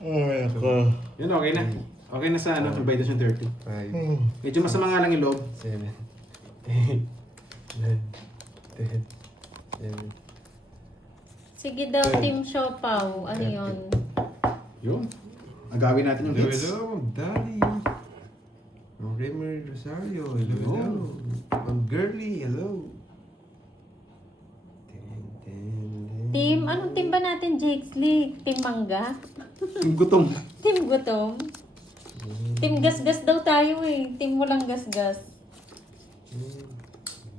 Ay, ako. Yun, okay na. Okay na sa ano, invitation 30. 5, Medyo masama nga lang yung loob. 7, 8, 9, 10, 11. Sige daw, Team Siopaw. Ano yun? Yun. Agawin natin yung Hello, hits. hello, Ma'am Daddy. Ma'am Raymond Rosario, hello, hello. Ma'am Girly, hello. Team, anong team ba natin, Jakes Lee? Team Mangga? Yung gutom. Team Gutom? Team Gasgas daw tayo eh. Team Walang Gasgas.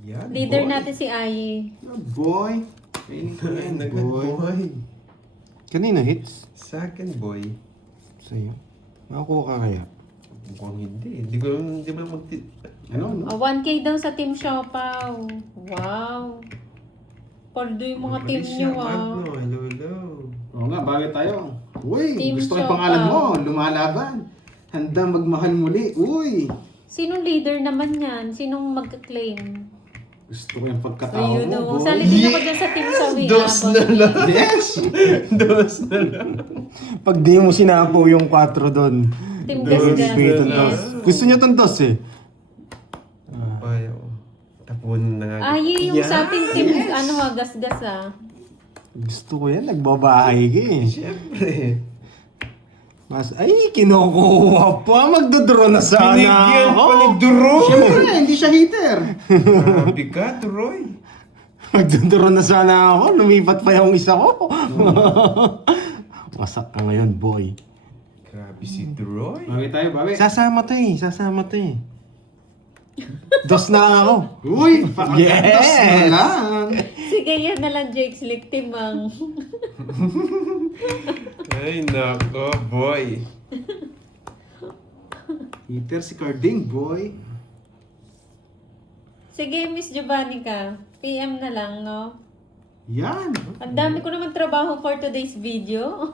Yan, Leader boy. natin si Ayi. Boy. Kainin ko yan, Nagad boy. boy. Kanina hits? Second boy. Sa'yo. Makakuha ka kaya? Mukhang hindi mo lang Ano, no? 1K daw sa Team Siopaw. Wow. Paldo yung mga team Malis nyo siya, ah. Magno. Hello, hello. Oo nga, bagay tayo. Uy, Team gusto ko yung Siopaw. pangalan mo. Lumalaban. Handang magmahal muli. Uy. Sinong leader naman yan? Sinong magka-claim? Gusto ko yung pagkatao Ayun mo, o. boy. Sali din ako dyan sa Team Sawi. Dos na lang. Yes! Dos na lang. Pag di mo sinapo yung 4 doon. Team Dos, Gasgas. itong dos. Gusto niya itong dos eh. Payo. Tapunan na nga. Ayi yung sa ating team, Yes. ano ha, gasgas ah. Gusto ko yan, nagbabahay ka eh. Siyempre. Mas, ay, kinukuha pa. Magdodraw na sana Binigyan ako. pa ni Duro. Siyempre, hindi siya hater. Grabe ka, Roy. Magdodraw na sana ako. Lumipat pa yung isa ko. Masak ka ngayon, boy. Grabe si Roy. Bagay tayo, bagay. Sasama to eh. Sasama to eh. Dos na ako. Uy, pakagantos na Yes! lang. Sige, yan na lang, Jake Slick, timang. Ay, nako, boy. Hater si Carding, boy. Sige, Miss Giovanni ka. PM na lang, no? Yan. Ang dami ko naman trabaho for today's video.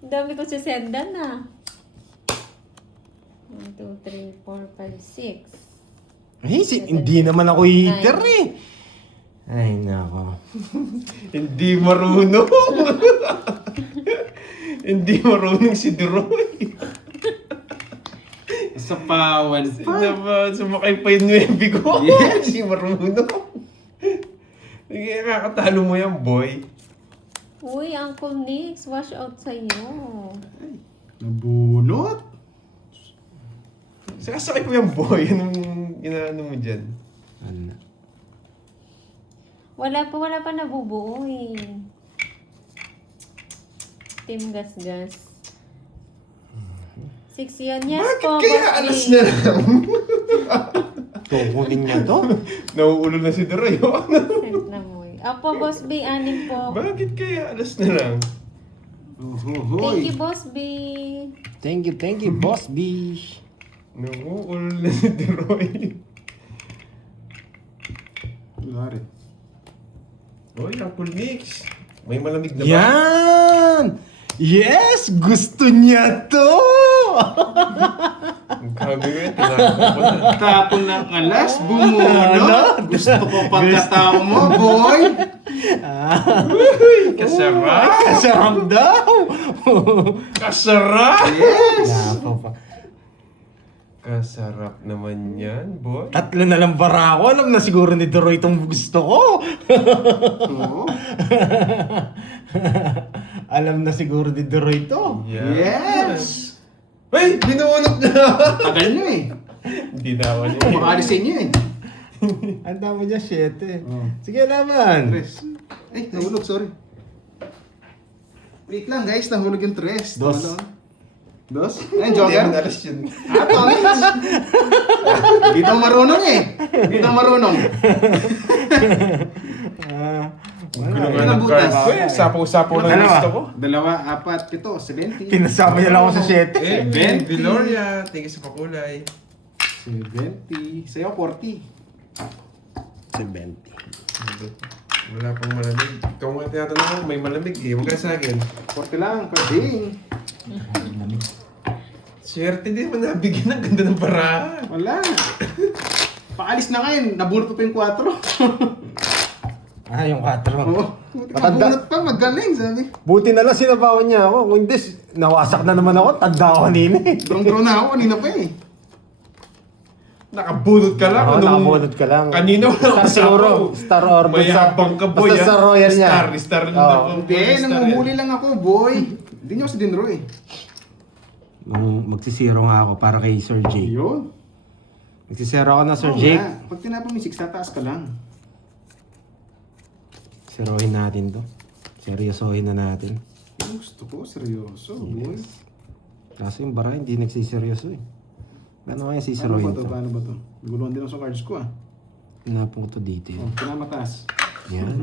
Ang dami ko sisendan na. 1, 2, 3, 4, 5, 6. Ay, hindi naman ako hater eh. Ay, nako. Hindi marunong. Hindi marunong si Roy. Sa pawan pa. Naman, sumakay pa yung nuebi ko. Yes. Hindi marunong. Sige, kakatalo mo yan, boy. Uy, Uncle Nix, wash out sa'yo. Nabunot. Sakasakay ko yung boy. Anong inaano mo dyan? Ano? Wala pa nabubuo eh. Team Gasgas. 6 yan. Yes Bakit po, kaya Boss alas Lee. na lang? Kukunin niya to? Nauulo na si Roy. Sent na mo eh. Apo, Boss B, 6 po. Bakit kaya alas na lang? Ohohoy. Thank you, Boss B. Thank you, Boss B. Nauulo na si Roy. Wala rin. Oy, Uncle Nix. May malamig na ba? Yan! Yes! Gusto niya to! Ang gagawin, tinakot ko na. Tapon ng alas, bumunot. Gusto ko pagkatao mo, boy. Kasarap! Kasarap daw! Kasarap! Yes. Nako pa. Kasarap naman yan, boy. 3 na lang bara ako. Alam na siguro ni Doroy itong gusto ko. Oo. Alam na siguro ni Doroy ito. Yes. Ay! Binunot na! Tagal nyo eh. Hindi naman yun. Makalisin nyo eh. Ang dami niya, 7. Oh. Sige naman. Tres. Ay, nahulog, sorry. Wait lang guys, nahulog yung tres. Dos. Dos? Ayun, Hindi Joker. mo nalas yun. Pangit. Dito marunong eh. Dito marunong. Gulo nga Ano ng butas? card ko eh. Sapaw-sapaw lang Ano gusto ba? ko. 2, 4, 7, 70. Pinasama niya lang ako sa 7. Eh, 70. Gloria. Thank you sa pakulay. 70. Sa'yo, 40. 70. Wala pang malamig. Ikaw nga tinatanong ko, may malamig eh. Huwag ka sa akin. 40 lang, Carding. Swerte din mo nabigyan ng ganda ng paraan. Wala. Paalis na ngayon. Nabunot ko pa yung 4. Ah, yung 4. Oo. Matanda. Mabunot pa, magaling, sabi. Buti na lang sinabawan niya ako. Kung hindi, nawasak na naman ako. Tanda ako kanina eh. Draw na ako, kanina pa eh. Nakabunot ka lang. Oo, Anong- nakabunot ka lang. Kanina wala Star kasama siguro. ko. Star or Mayabang ka, boy. Basta sa royal niya. Star lang Oo. daw. Hindi, nanguhuli lang ako, boy. Hindi niyo kasi dinro eh. Magsisiro nga ako para kay Sir J. Yun. Magsisiro ako na Sir Oo Jake. nga. Pag tinapon mo yung 6, tataas ka lang. Sirohin natin to. Seryosohin na natin. Yung gusto ko, seryoso, boy. Kaso yung bara hindi nagsiseryoso eh. Paano kaya Paano sisirohin ba to? to? Paano ba to? Naguluhan din ako sa cards ko ah. Hinapon ko to dito Oh, eh. pinamataas. Yan.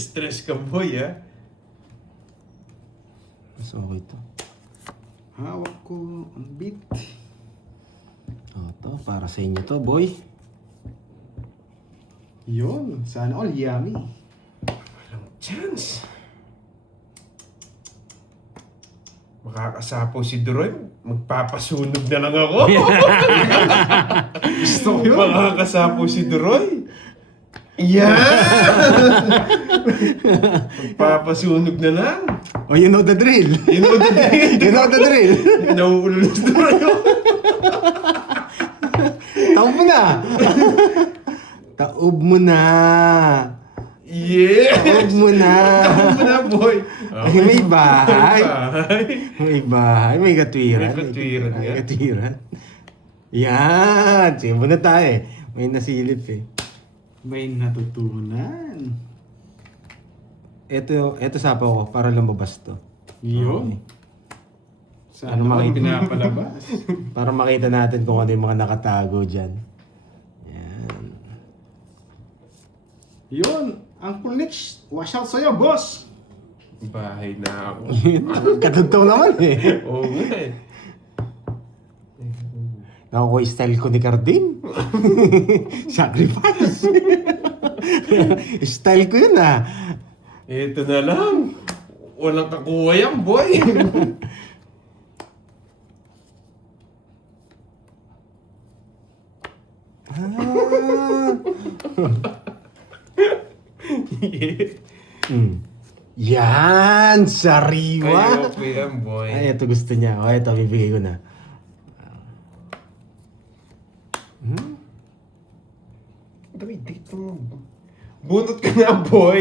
Stress ka, boy, ha? Mas okay to. Hawak ko ang beat. To, para sa inyo to, boy. Yun, sana all yummy. Walang chance. Makakasapo si Droy, magpapasunog na lang ako. Gusto ko yun. Makakasapo si Droy. Yan! Magpapasunog na lang. Oh, you know the drill. You know the drill. You know the drill. Nauulo si Droy. Taob mo na. Taob mo na. Yeah! Taob mo na. Taob mo na, boy. Ay, may bahay. Bahay. May bahay. May katwiran. May katwiran May nga. katwiran. Yan. Sibo na tayo eh. May nasilip eh. May natutunan. Ito sapo ko para lumabas to. Yun. Sana Ano all mga- pinapalabas. Para makita natin kung ano yung mga nakatago dyan. Yan. Yun. Uncle Nitch, watch out sa'yo, boss. Bahay na ako. Katugtaw naman eh. Oo nga eh. Nakukuha yung style ko ni Cardin. Sacrifice. Style ko yun ah. Ito na lang. Walang kakuha yan, boy. Yan! Sariwa! Ayoko yan, boy. Ay, ito gusto niya. O, ito, bibigay ko na. Dami, dito mo. Bunot ka na, boy.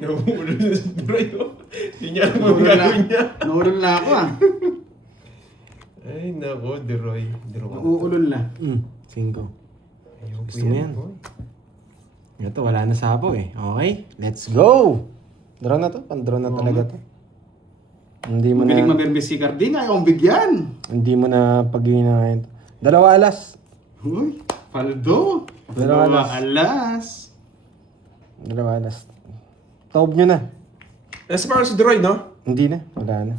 Namuulo na sa Droy, oh. Hindi niya alam ang gagawin niya. Naulol na ako ah. Ay, nako, Droy. Nauulol na. 5. Ayoko Gusto mo yan? boy. Ito, wala na sapo eh. Okay, let's go! Draw na to. Pan-draw na talaga to. Hindi mo Magaling na, mag-arbis si Carding, ayaw kong bigyan. hindi mo na pag-iinahin. 2 alas. Uy, paldo. Dalawa Dalawa alas. alas. 2 alas. Taob nyo na. Nasa parang si Droy, no? Hindi na, wala na.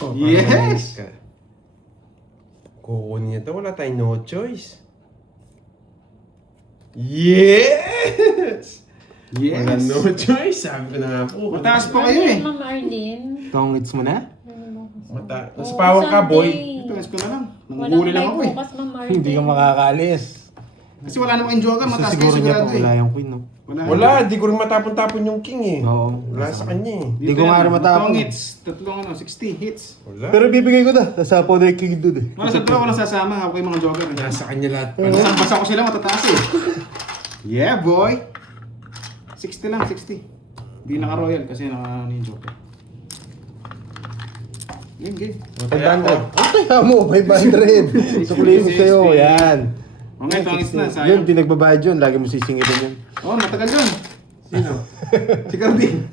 Oh, Yes! Kukunin niya to. Wala tayong no choice. Yes! Yes. Wala no choice. Sabi ko na nga po. Mataas pa kayo eh. Ma'am Arlene. Tongits mo na? Nasa pawang ka, boy. Tulis ko na lang. Walang Nanguhuli lang live ako eh. bukas, Ma'am Arlene. Hindi ka makakaalis. Kasi wala namang enjoyer, Gusto mataas kayo siguro niya sigurado pa wala eh. yung queen, no? Wala, di ko rin matapon-tapon yung king eh. Oo. Wala sa kanya eh. Di ko nga rin matapon. Tatlong hits. Tatlong 60 hits. Wala. Pero bibigay ko na. Nasapo na yung king doon eh. Wala sa dalawa, walang sasama. Ako yung mga joker eh. Nasa kanya lahat. Basa ko sila, matataas eh. Yeah, boy! 60 lang, 60. Hindi naka-royal kasi naka yung joker. Game, game. 500. Kaya mo, 500. Sukulihin ko sa'yo. Yan. Okay, tangis na. Yun, Sayang. di nagbabayad yun. Lagi mo sisingilin yun. Oh, matagal yun. Sino? Si Carding.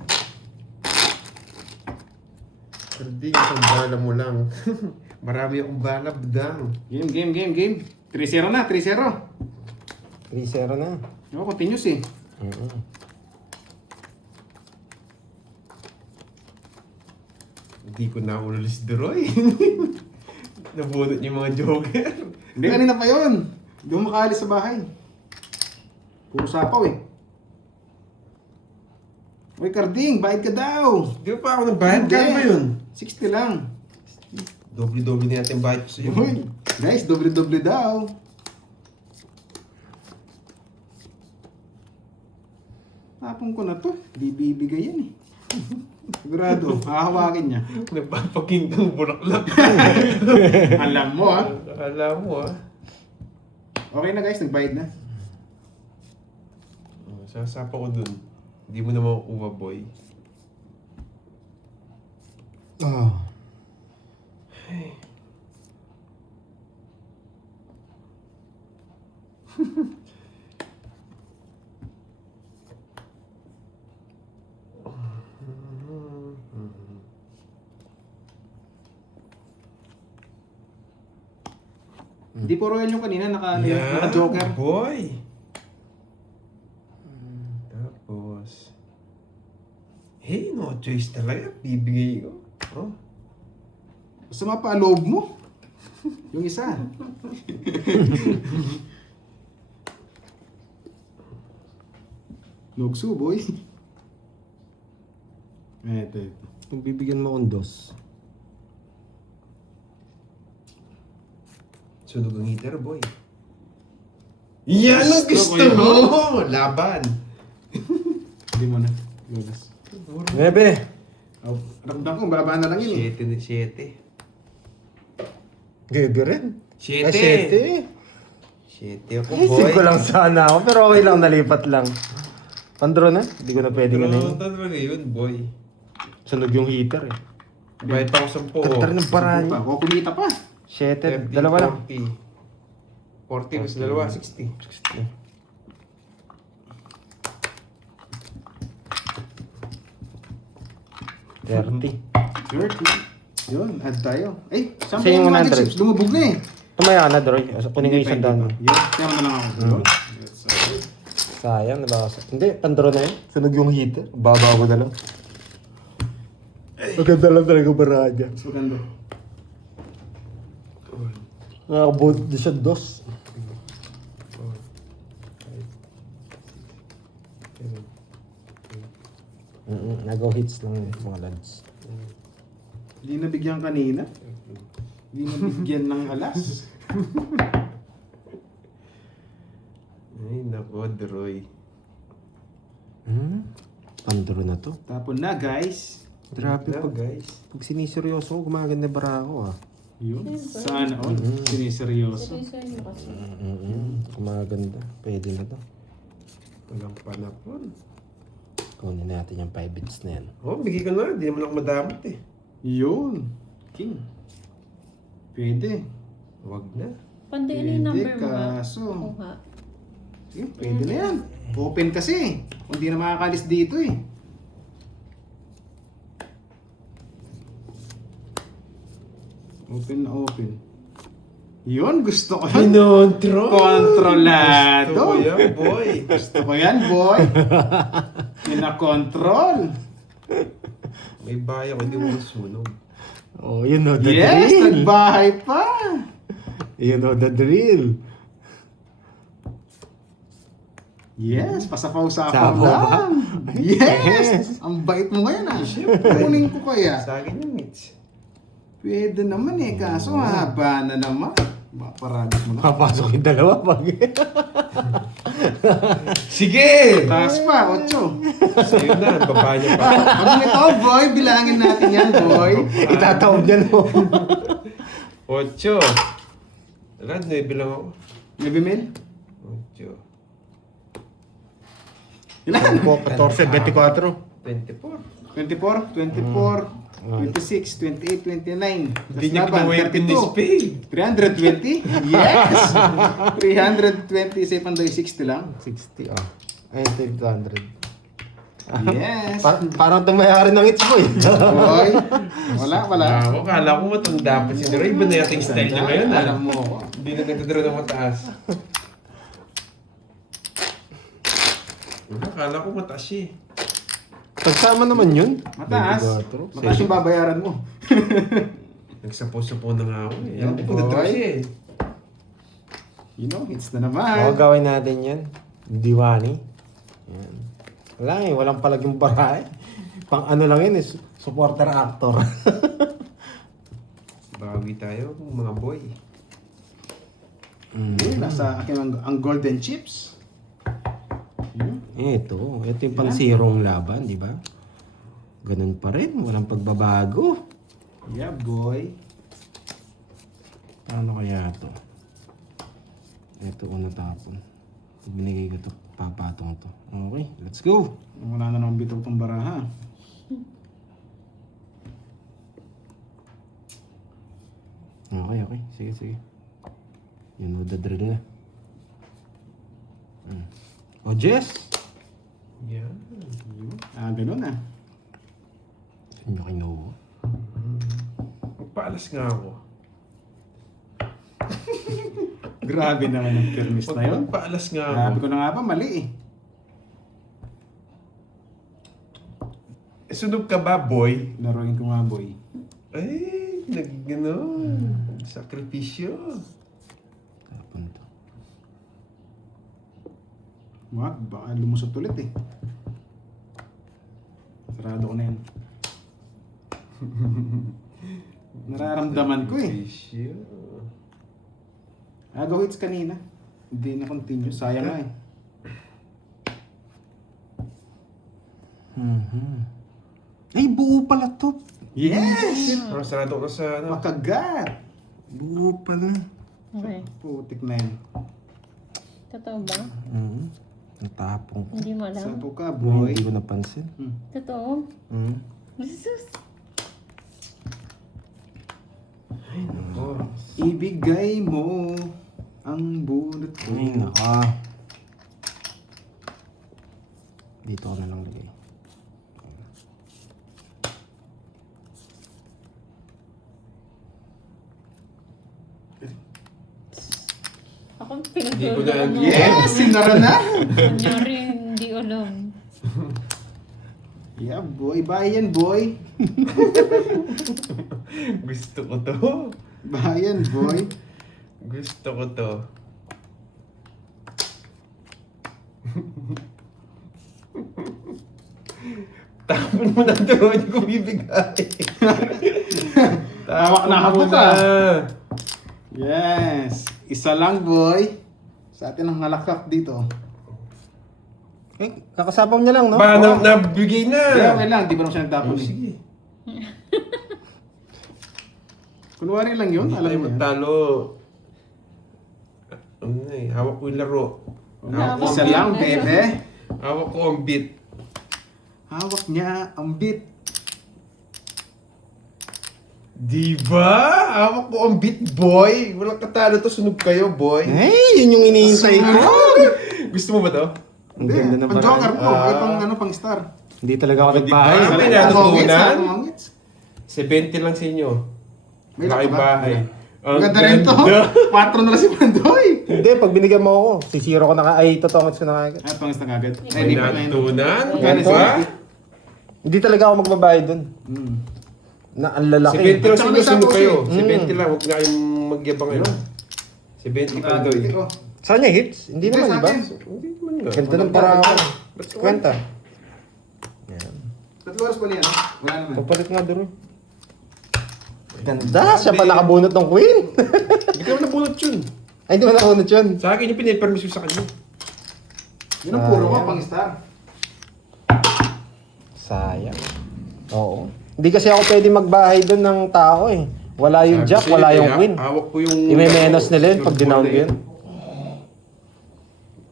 Hindi, isang bala mo lang. Marami akong bala, budang. Game, game, game, game. 3-0 na, 3-0. 3-0 na. Oo, continuous eh. Hindi ko naulol si Droy. Nabunot yung mga joker. Hindi, kanina pa yun. Hindi mo makaalis sa bahay. Puro sapaw eh. Uy, Carding, bayad ka daw. Di ba pa ako nagbayad? Kano ba yun? 60 lang. Doble-doble na natin bayad ko sa'yo. Uy, guys, doble-doble daw. Tapong ko na to. Di bibigay yan eh. Sigurado, hahawakin niya. Nagpapaking ng bulaklak. Alam mo ah. Alam mo ah. Okay na guys, nagbayad na. Sasapa ko dun. Hindi mo na makukuha, boy. Oh. Hindi po royal yung kanina, naka-joker. boy. Tapos, hey, no choice talaga. Bibigay ko. Oh. Masama pa loob mo. Yung isa. Logso, boy. Ito. Kung bibigyan mo akong dos. Sunog ang heater, boy. Yan ang Gusto gusto ko mo! Laban. Hindi mo na. Lunas. 9. Oh, ramdam ko, babaan na lang yun eh. 7 na 7. Gabi rin. 7. 7. 7 ako, Isip boy. ko lang sana ako, pero okay lang, nalipat lang. Pandro na? Hindi ko na pwedeng ano yun. Talaga yun, boy. Sunog yung heater eh. Bayad pa ako 10. Tatar ng paraan Pa, niya. kumita pa. 7, dalawa lang. 40 plus dalawa, 60. 30. 30. Yun, add tayo. Eh, saan Kasi pa yung yung magic 100. chips? Lumubog na eh. Tumaya ka na, Droy. Kunin ko yung isang daan. Yun, kaya mo na lang ako. Yun. Sayang, nabasa. Hindi, pandro na yun. Sunog yung heater. Baba ko na lang. Maganda lang talaga paraan niya. Mas maganda. Nakakabot din siya dos. Nag-go hits lang yun, mga lads. Hindi nabigyan kanina. Hindi nabigyan ng alas. Ay, nako, Droy. Pandro na to. Tapon na guys. Grabe Na, pag, guys. pag siniseryoso ko, gumaganda bara ako ah. Yun. Sana all. Siniseryoso. Seryoso kasi. Gumaganda. Pwede na to. Walang panapon. Kunin natin yung 5 bits na yan. Oh, bigay ka na. Hindi naman ako madamot eh. Yun. King. Pwede. Huwag na. Panday na yung Pwede, number mo ha. kaso. Kuha. Sige, pwede na yan. Open kasi. Kung di na makakalis dito eh. Open na open. Yun, gusto ko yan. Pinodro! Kontrolado. Gusto ko yan, boy. Gusto ko yan, boy. Pinakontrol. May bahay ako, hindi mo masunog. Oh, you know the Yes, drill. nagbahay pa. You know the drill. Yes, pasapaw-sapaw Sapaw ba? lang. Yes! Ang bait mo ngayon ah. Kunin ko kaya. Sa akin yung Mitch. Pwede naman eh, kaso haba na naman. Maparagos mo na. Papasok yung dalawa pag... Sige! Taas pa, 8. Sa'yo na, baba niya pa. Pag ito, boy, bilangin natin yan, boy. Itatawag niya no. 8. Wala, 9 lang ako. May bimil? 8. Ilan? 14, 24. 24. 24, 24, 26, 28, 29. Hindi niya kinuwerte ni Spade. 320? Yes! 320, say pandoy 60 lang. 60, oh. Ay, ito yung 200. Yes! Parang tumayari ng hits mo eh. Boy, wala. Ako, kala ko matanda pa si Droy. Iba na yata yung style niya ngayon. Alam mo ako. Hindi na nagdadaro ng mataas. Akala ko mataas siya eh. Pagsama naman yun. Mataas. 24. Mataas yung babayaran mo. Nagsapo-sapo na nga ako eh. Alam ko Boy. nagdadaro siya eh. You know, hits na Oo, naman. gawin natin yan. Diwani. Yan. Wala eh, walang palaging bara eh. Pang ano lang yun eh, supporter actor. Bawi tayo, mga boy. Okay, nasa akin ang golden chips. Yun. Ito yung pang zerong laban, di ba? Ganun pa rin, walang pagbabago. Yeah, boy. Paano kaya to? Ito una tapon. Pag binigay ko to, papatong to. Okay, let's go. Wala na naman bitaw tong baraha. Okay. Sige. Yun, drill na. Oh, Jess! Yan. Ganun ah. Saan nyo kinuha? Magpaalas nga ako. Grabe naman ang permis na yun. Magpaalas nga ako. Sabi ko na nga ba, mali eh. Sunog ka ba, boy? Laruin ko nga, boy. Ay, sakripisyo. Tapon to. Wag, baka lumusot ulit eh. Sarado ko na yan. Nararamdaman ko eh. Sakripisyo. Go hits kanina. Hindi na continue. Sayang nga eh. Ay, buo pala to. Yes! Parang sarado ko sa ano. Makagat! Buo pala. Okay. Putik na yun. Totoo ba? Natapong ko. Hindi mo alam? Sapo ka, boy. Hindi ko napansin. Totoo? Hmm. Jesus! Oh. Ibigay mo ang bunot ko. Ay, naka. Dito ko na lang lagay. Ako Hindi ko na pinagdolo mo. Yes! Sinara na! Kunyari, hindi alam. Yeah, boy. Bayan, boy. Gusto ko to. Bayan, boy. Gusto ko to. Tapon mo na doon, hindi ko bibigay. Hawak na Tapon mo hawak ka. na. Yes. Isa lang, boy. Sa atin ang halakak dito. Eh, kakasapaw niya lang, no? Ba, nabigay na. Kaya okay lang. Di ba naman siya nagtapon Oh, eh. sige. Kunwari lang yun. Hindi Alam tayo mo yan. magtalo. Ano na eh, hawak ko yung laro. Hawak ko Isa ang beat. lang, bebe. Hawak ko ang beat. Hawak niya ang beat. Diba? Hawak ko ang beat, boy. Walang katalo to, sunog kayo, boy. Hey, yun yung iniintay ko. Gusto mo ba to? Ang ganda ng Pang joker paraan. ko. Ay, pang ano, pang star. Hindi talaga ako Di ba? nagbahay. May Ako, natutunan? ngits, ako, ngits. 70 lang sa inyo. May Laking laki ba? bahay. Maganda rin to. 4 na lang si Pandoy. Hindi, pag binigyan mo ako, sisiro ko na ka, ay, totongits ko na kagad. Ay, pang star agad. Ay, May hindi pa na yun. natutunan? Magkano Diba? Hindi talaga ako magbabayad dun. Hmm. Na ang lalaki. 70 lang At sa saka inyo, may sunog sapo kayo. siya. 70 lang, huwag na kayong magyabang ano. 70 ka doy. Magkano? Sa kanya hits? Hindi Hindi, naman, sa di ba? akin. Hindi naman nga. Ganda ng parang ako. Kwenta. Tatlo oras pa niya, no? Wala naman. Kapalit nga doon. Ganda! Siya pa nakabunot ng queen! Hindi ka naman nabunot yun. Ay, hindi mo nakabunot yun. Sa akin yung pinipermis ko sa kanya. Yun ang puro ko, Sayang. pang star. Sayang. Oo. Hindi kasi ako pwede magbahay doon ng tao eh. Wala yung Sabi jack, sa'yo, wala eh, yung queen. Hawak ko yung... I-menos nila yun pag yung dinown bola ko yun.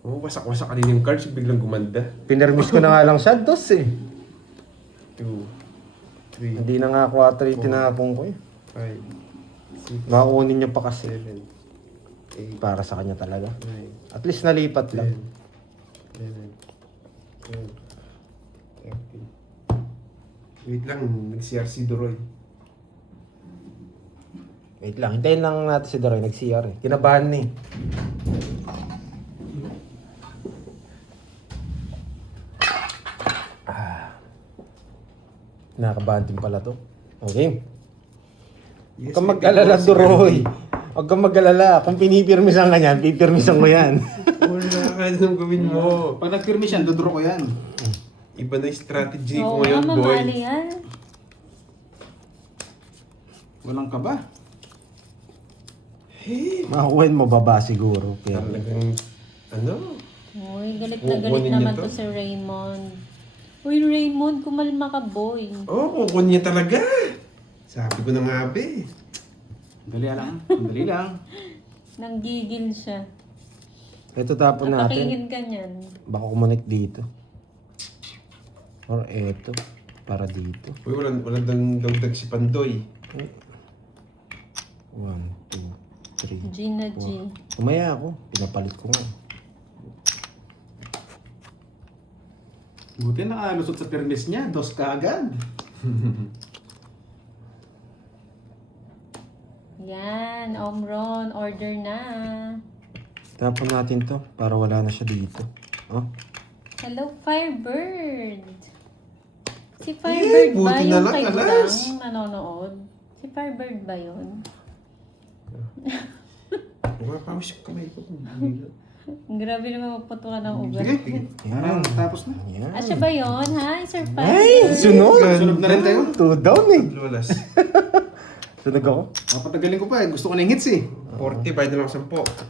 Oh, wasak-wasak kanina yung cards, biglang gumanda. Pinermis ko na nga lang siya, dos eh. 2, 3, Hindi na nga 4 yung tinapong ko eh. 5, 6, Makukunin niya pa kasi. 7, 8, Para sa kanya talaga. 9, At least nalipat 10, lang. 11, 12, 13. Wait lang, nag-CR si Doroy. Wait lang, hintayin lang natin si Doroy. Nag-CR eh. Kinabahan na eh. Nakakabahan din pala to. Okay. Huwag kang mag-alala, Doroy. Huwag kang mag-alala. Kung pinipirmisan ka niyan, pipirmisan ko yan. Wala ka nang gawin mo. Pag nag-firme siya, dodro ko yan. Iba na yung strategy Oo ko ngayon, nga, boy. mamali yan. Walang ka ba? Makukuhin mo baba siguro. Pero Talagang, ano? Uy, galit na Kukunin galit niya naman to? to si Raymond. Uy, Raymond, kumalma ka, boy. Oo, kukunin niya talaga. Sabi ko na nga, be. Dali lang. Dali lang. Nanggigil siya. Ito tapon natin. Napakingin ka niyan. Baka kumonek dito. Or eto. Para dito. Uy, walang dagdag si Pandoy. 1, 2, 3. G na G. Tumaya ako. Pinapalit ko nga. Buti nakalusot sa permis niya. Dos ka agad. Yan, Omron, order na. Tapon natin to para wala na siya dito. Oh. Hello, Firebird. Si Firebird ba buti na yung lang, kay alas. Budang nanonood? Si Firebird ba yun? Mapawis yung kamay ko. Grabe naman magputo ka ng ugat. Sige. Yan. Tapos na. Yan. Asya ba yun? Hi, Sir Ay! Firebird. Sunod! Sunod na rin tayo. 2 down eh. Lulas. Sunog ako. Papatagalin ko pa eh. Gusto ko na yung hits eh. 40, bayad na lang 10.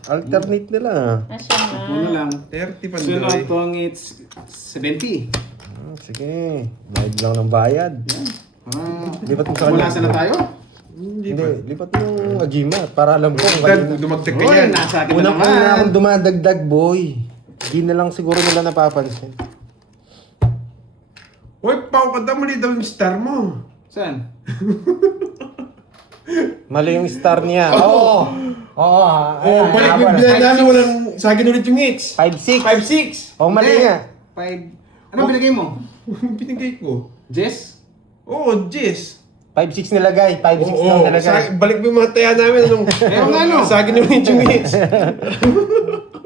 Alternate nila. Asya nga. Muna lang. 30 Pandoy. Sunod tong hits 70. Sige. Bayad lang ng bayad. Yan. Lipat mo sa kanya. Wala na tayo. Hindi Hindi, pa. lipat mo yung Ajima para alam ko. Dumagdag ka Uy, yan. nasa akin na Unang-una naman. akong dumadagdag, boy. Di na lang siguro nila napapansin. Uy, pao ka daw, mali daw yung star mo. Saan? Mali yung star niya. Oo. Oo. Oh, balik mo yung bilan namin, walang sagin ulit yung hits. 5-6. 5-6. Oh, mali nga. 5. Ano binigay mo? Pinigay ko. Jess? Oo, Jess. 5-6 nilagay. 5-6 lang nilagay. Balik mo yung mga taya namin. Meron nga, no? Sagin ulit yung hits.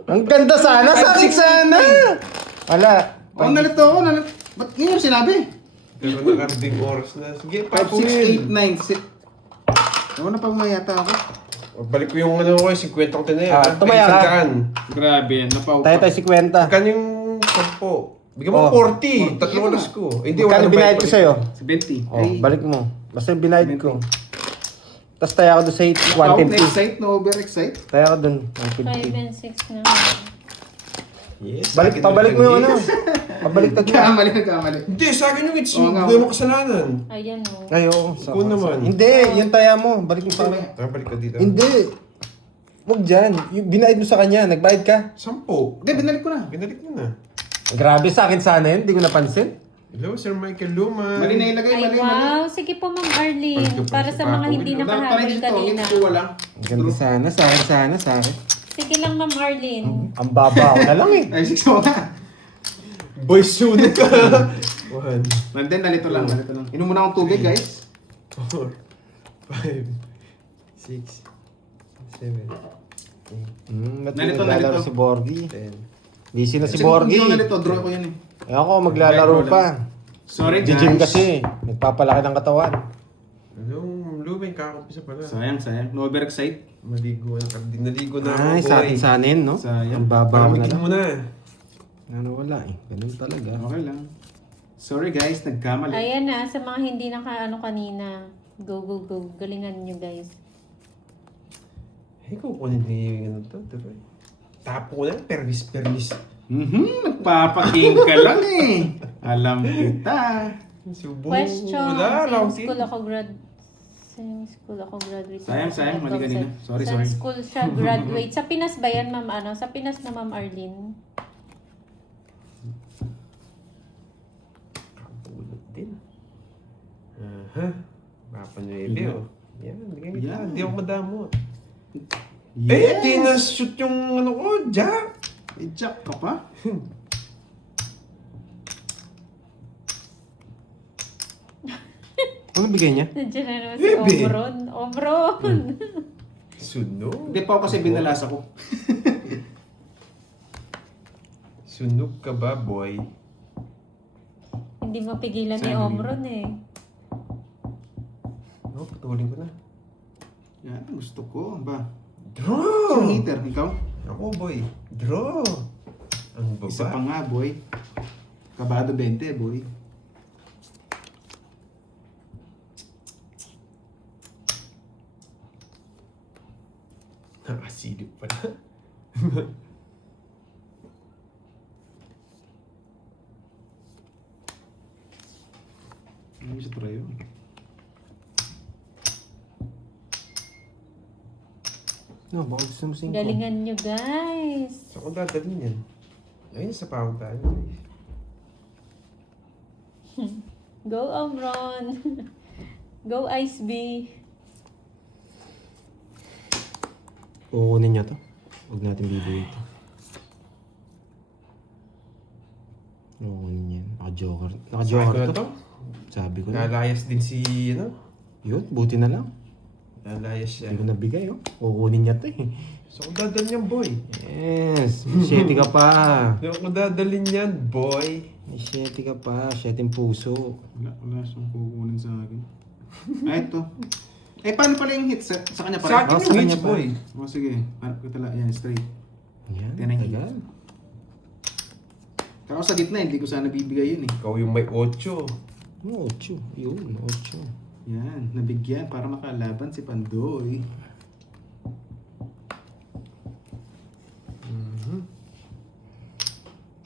Ang ganda sana. Sakit sana. Wala. Oh, nalito ako. Ba't yun yung sinabi? Pero nakarding oras na. Sige, 5, 6, 8, papunin. 9, 6. Ano na pa mayata ako? Balik ko yung ano ko, 50 kong tinaya. tumaya ka. Grabe yan. Napaupa. Tayo 50. Magkano yung 10? Bigyan mo Oh. 40. Tatlong oras ko. Hindi, Kano na binayad ko sa'yo? 70. Oh, balik mo. Basta yung binayad ko. Tapos tayo ako doon sa 150. Excite, no over-excite. Tayo ako doon. 5 150. and 6 na. Yes. Pabalik mo yung ano. Pabalik mo. Nagkamali. Hindi, sa akin yung hits. Oo nga. Hindi mo kasalanan. Ayan o. Ayo. Ikaw naman. Hindi, yung taya mo. Balik mo sa kanya. Balik ka dito. Hindi. Huwag dyan. Yung binayad mo sa kanya. Nagbayad ka. 10. Hindi, binalik ko na. Binalik mo na. Grabe sa akin sana yun. Hindi ko napansin. Hello, Sir Michael Luma. Mali na ilagay, Ay, mali. wow. Sige po, Ma'am Arlene. Pagka- Para sa mga hindi nakahabol kanina. Ito lang. Ang ganda sana. Sa akin sana. Sa akin. Sige lang, Ma'am Arlene. Ang baba ko na lang eh. Ay, 6 mo na. Boy, sunod ka. 1, Nandun, nalito lang. Inom muna akong tubig, guys. 4, 5, 6, 7, 8, Ba't Nalito, naglalaro nalito. si Borgie? 10. Busy na si Kasi Borgie. kung hindi ko nalito, draw ko yan eh. Eh ako, maglalaro pa. Sorry, guys. Gym kasi. Nagpapalaki ng katawan. Hello, Lubeng, kakampisa pala. Sayang. No over-excite. Maligo na. Naligo na ako, Ay, sa atin sana yun, no? Sayang. Ang baba ko na Paramigin lang. mo na. Ano, wala eh. Ganun talaga. Okay lang. Sorry, guys. Nagkamali. Ayan na, sa mga hindi nakaano kanina. Go, go, go. Galingan nyo, guys. Eh, kukunin niya yung ano to. Diba? Tapo ko na, permis. Nagpapaking ka lang eh. Alam kita. Subo. Question. Wala, Same school ako graduate. Sayang. Mali kanina. Sorry. Sa school siya graduate. Sa Pinas ba yan, Ma'am? Ano? Sa Pinas na, Ma'am Arlene? Kapulot din. Aha. Papa nyo ebe, oh. Yan, bigyan kita. Yan. Hindi ako madamot. Yes! Eh, di na-shoot yung ano ko, Jack. Jack ka pa? Ano bigay niya? Nandiyan na naman si Bebe. Omron. Sunog. Hindi pa ako kasi binalas ako. Sunog ka ba, boy? Hindi mapigilan ni Sayang. Omron eh. No, putulin ko na. Yan, gusto ko. Ba? Draw! Sino hitter? Ikaw? Ako, boy. Draw! Ang baba. Isa pa nga, boy. Kabado 20, boy. Nakasilip pala. Hindi siya try yun. No, baka gusto mo 5. Galingan nyo, guys. So, kung dadalhin yan. Ayun, sa pawang tayo. Go, Omron. Go, Ice B. Kukunin niya to. Huwag natin bibigay ito. Kukunin yan. Naka-joker. Naka-joker Sabi ko na to. to. Sabi ko na. Lalayas din si, ano? Yun, buti na lang. Lalayas siya. Hindi ko nabigay, oh. Kukunin niya to, eh. So, kung dadalhin yan, boy. Yes. 7 ka pa. So, kung dadalhin yan, boy. May 7 ka pa. 7 puso. Wala siyang kukunin sa akin. Ay, ito. Eh, paano pala yung hit? Sa kanya Sa pala? akin sa yung kanya hits, pa. boy. O, sige. Paano ko tala? Yan, straight. Yan, Yan ang tagal. Pero sa gitna, hindi ko sana bibigay yun eh. Ikaw yung may 8. 8. Yun, 8. Yan, nabigyan para makalaban si Pandoy.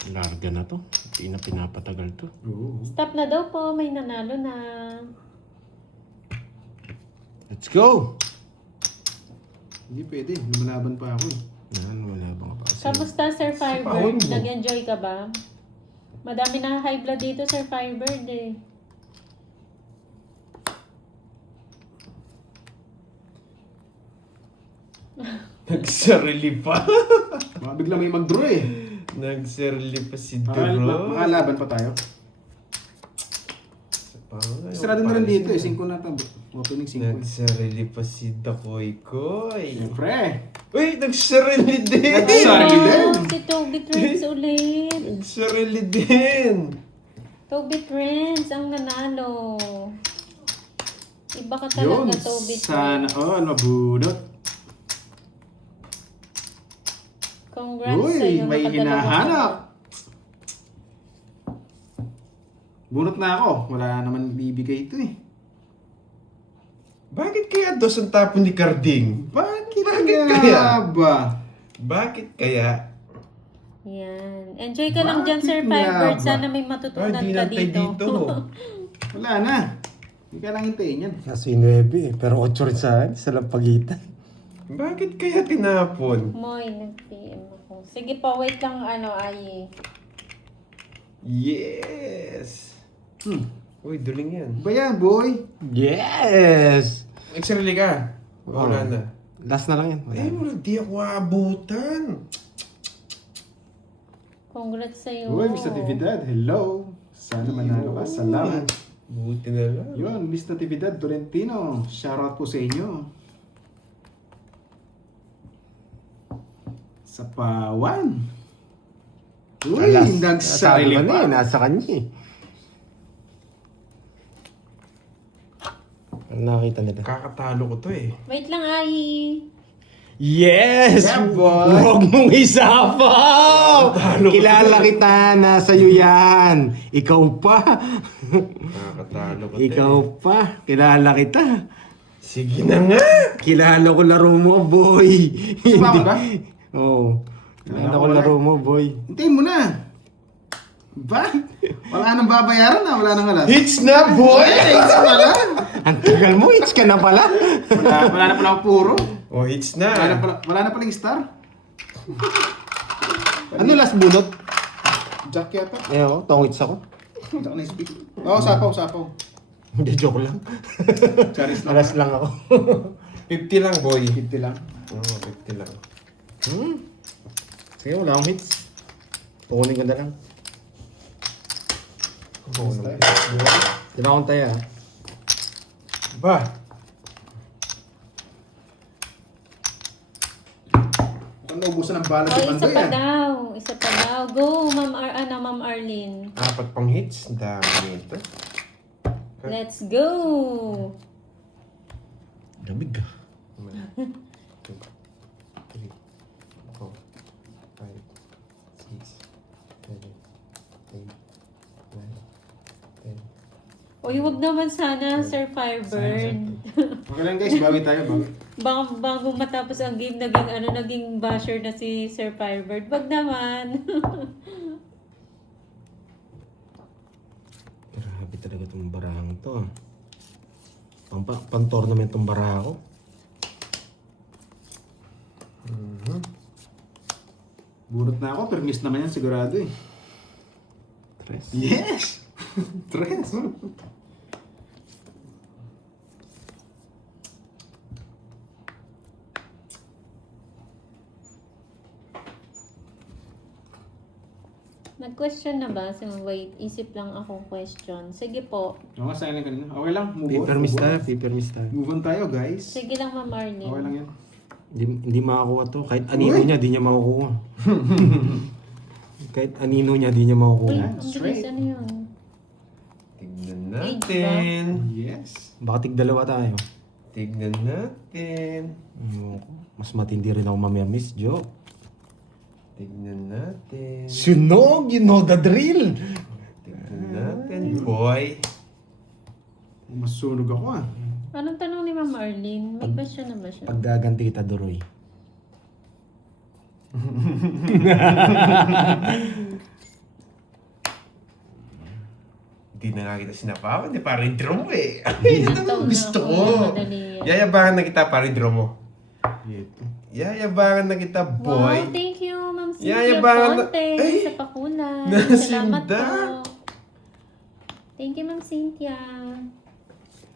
Larga na to. Hindi na pinapatagal to. Oo. Stop na daw po. May nanalo na. Let's go! Hindi pwede, lumalaban pa ako eh. Yan, wala bang pa. Kamusta, Sir Pawon Firebird? mo. Nag-enjoy ka ba? Madami na high blood dito, Sir Firebird eh. Nagsarili pa. Baka bigla may mag-draw eh. Nagsarili pa si Makalaban pa tayo. Sarado na rin dito eh, 5 na tayo. Opening 5 eh. Nagsarili pa si Dakoy Koy. Siyempre. Uy, nagsarili din! Nagsarili din! Si Toby Trends ulit. Nagsarili din! Toby Trends ang nanalo. Iba ka Yun, talaga, Toby sana Trends. all mabunot. Congrats Uy, sa'yo. may nakadalawa ka. hinahanap. Bunot na ako, wala naman bibigay ito eh. Bakit kaya dos ang tapon ni Carding? Bakit kaya? kaya ba? Bakit kaya? Yan. Enjoy ka lang dyan, Sir Bakit nga Firebird. ba? Sana may matutunan Ay, di ka nantay dito. dito. Wala na. Hindi ka lang hintayin yan. Kaso yung 9 eh. Pero 8 rin sa akin. Sa lampagitan. Bakit kaya tinapon? Moy, nag-PM ako. Sige po, wait lang, Ay. Yes! Uy, duling yan. Ba yan, boy? Yes! Nagsarili ka? Wala na. Last na lang yan. Wala. Eh, wala, di ako abutan. Congrats sa'yo. Uy, Miss Natividad, hello. Sana manalo ka. Salamat. Buti na lang. Yun, Miss Natividad Tolentino. Shoutout po sa inyo. Sa Pawan. Uy, nagsarili Sabi ko na pa. eh, nasa kanya eh. Ang nakita nila. Kakatalo ko to eh. Wait lang, Ay. Yes! Yeah, boy. Huwag mong isapaw! Kilala kita, nasa iyo yan. Ikaw pa. Kakatalo ko to Ikaw pa. Kilala kita. Sige na nga! Kilala ko laro mo, boy. Sumama ba? Oo. Kilala ko Wala. laro mo, boy. Hintayin mo na. Ba? Wala nang babayaran na. Wala nang alas. Hits na, boy! Hits pala. Ang tagal mo, it's ka na pala. Wala na pala ang puro. Oh, hits Wala na na. pala yung star. Ano last bunot? Jack yata. Eh, oh, tongits ako. Jack na speak. Oo, sapaw. Hindi, joke lang. Charis lang. Alas lang ako. 50 lang, boy. 50 lang. Oo, 50 lang. Sige, wala akong hits. Pukunin ko na lang. Di ba akong taya? Ba? Mukhang naubusan ng bala Oh, si isa Pandoy pa ah. daw. Isa pa daw. Go, Ma'am Arlene. 4 pang hits. Ang dami ito. Let's go. Lamig ka. 1, 2, 3, 4, 5, 6, 7, 8, 9, 10. Uy, wag naman sana, Sir Firebird. Okay lang guys, bawi tayo, bawi. Bago matapos ang game, naging basher na si Sir Firebird. Wag naman. Grabe talaga itong barahang to. Pang-tournament itong baraha ko. Bunot na ako, permis naman yan sigurado eh. Tres. Yes! Tres. Nag-question na ba? So, wait, isip lang akong question. Sige po. Oo, sayang lang kanina. Okay lang, move on. Paper miss tayo, paper miss tayo. Move on tayo, guys. Sige lang, Ma'am Arlene. Okay lang yan. Hindi makakuha to. Kahit anino niya, di niya makukuha. Kahit anino niya, di niya Uy, makukuha. ang bilis, ano yun? Tignan Age natin. Yes. Baka tig-dalawa tayo. Tignan natin. Mas matindi rin ako mamaya, Miss Jo. Tignan natin. Sunog! You know the drill! Tignan natin, boy. Masunog ako ah. Anong tanong ni Ma'am Arlene? May question na ba siya? Paggaganti kita, Duroy. Hindi na nga kita sinapawan. Di parang draw mo eh. Ito Ito na gusto ako, ko. madali yan. Yayabangan na kita, parang draw mo. Ito. Yayabangan na kita, boy. Wow, thank you, Ma'am Cynthia Yayabangan na- Ponte Ay! sa pakulay. Nasinda. Salamat po. Thank you, Ma'am Cynthia.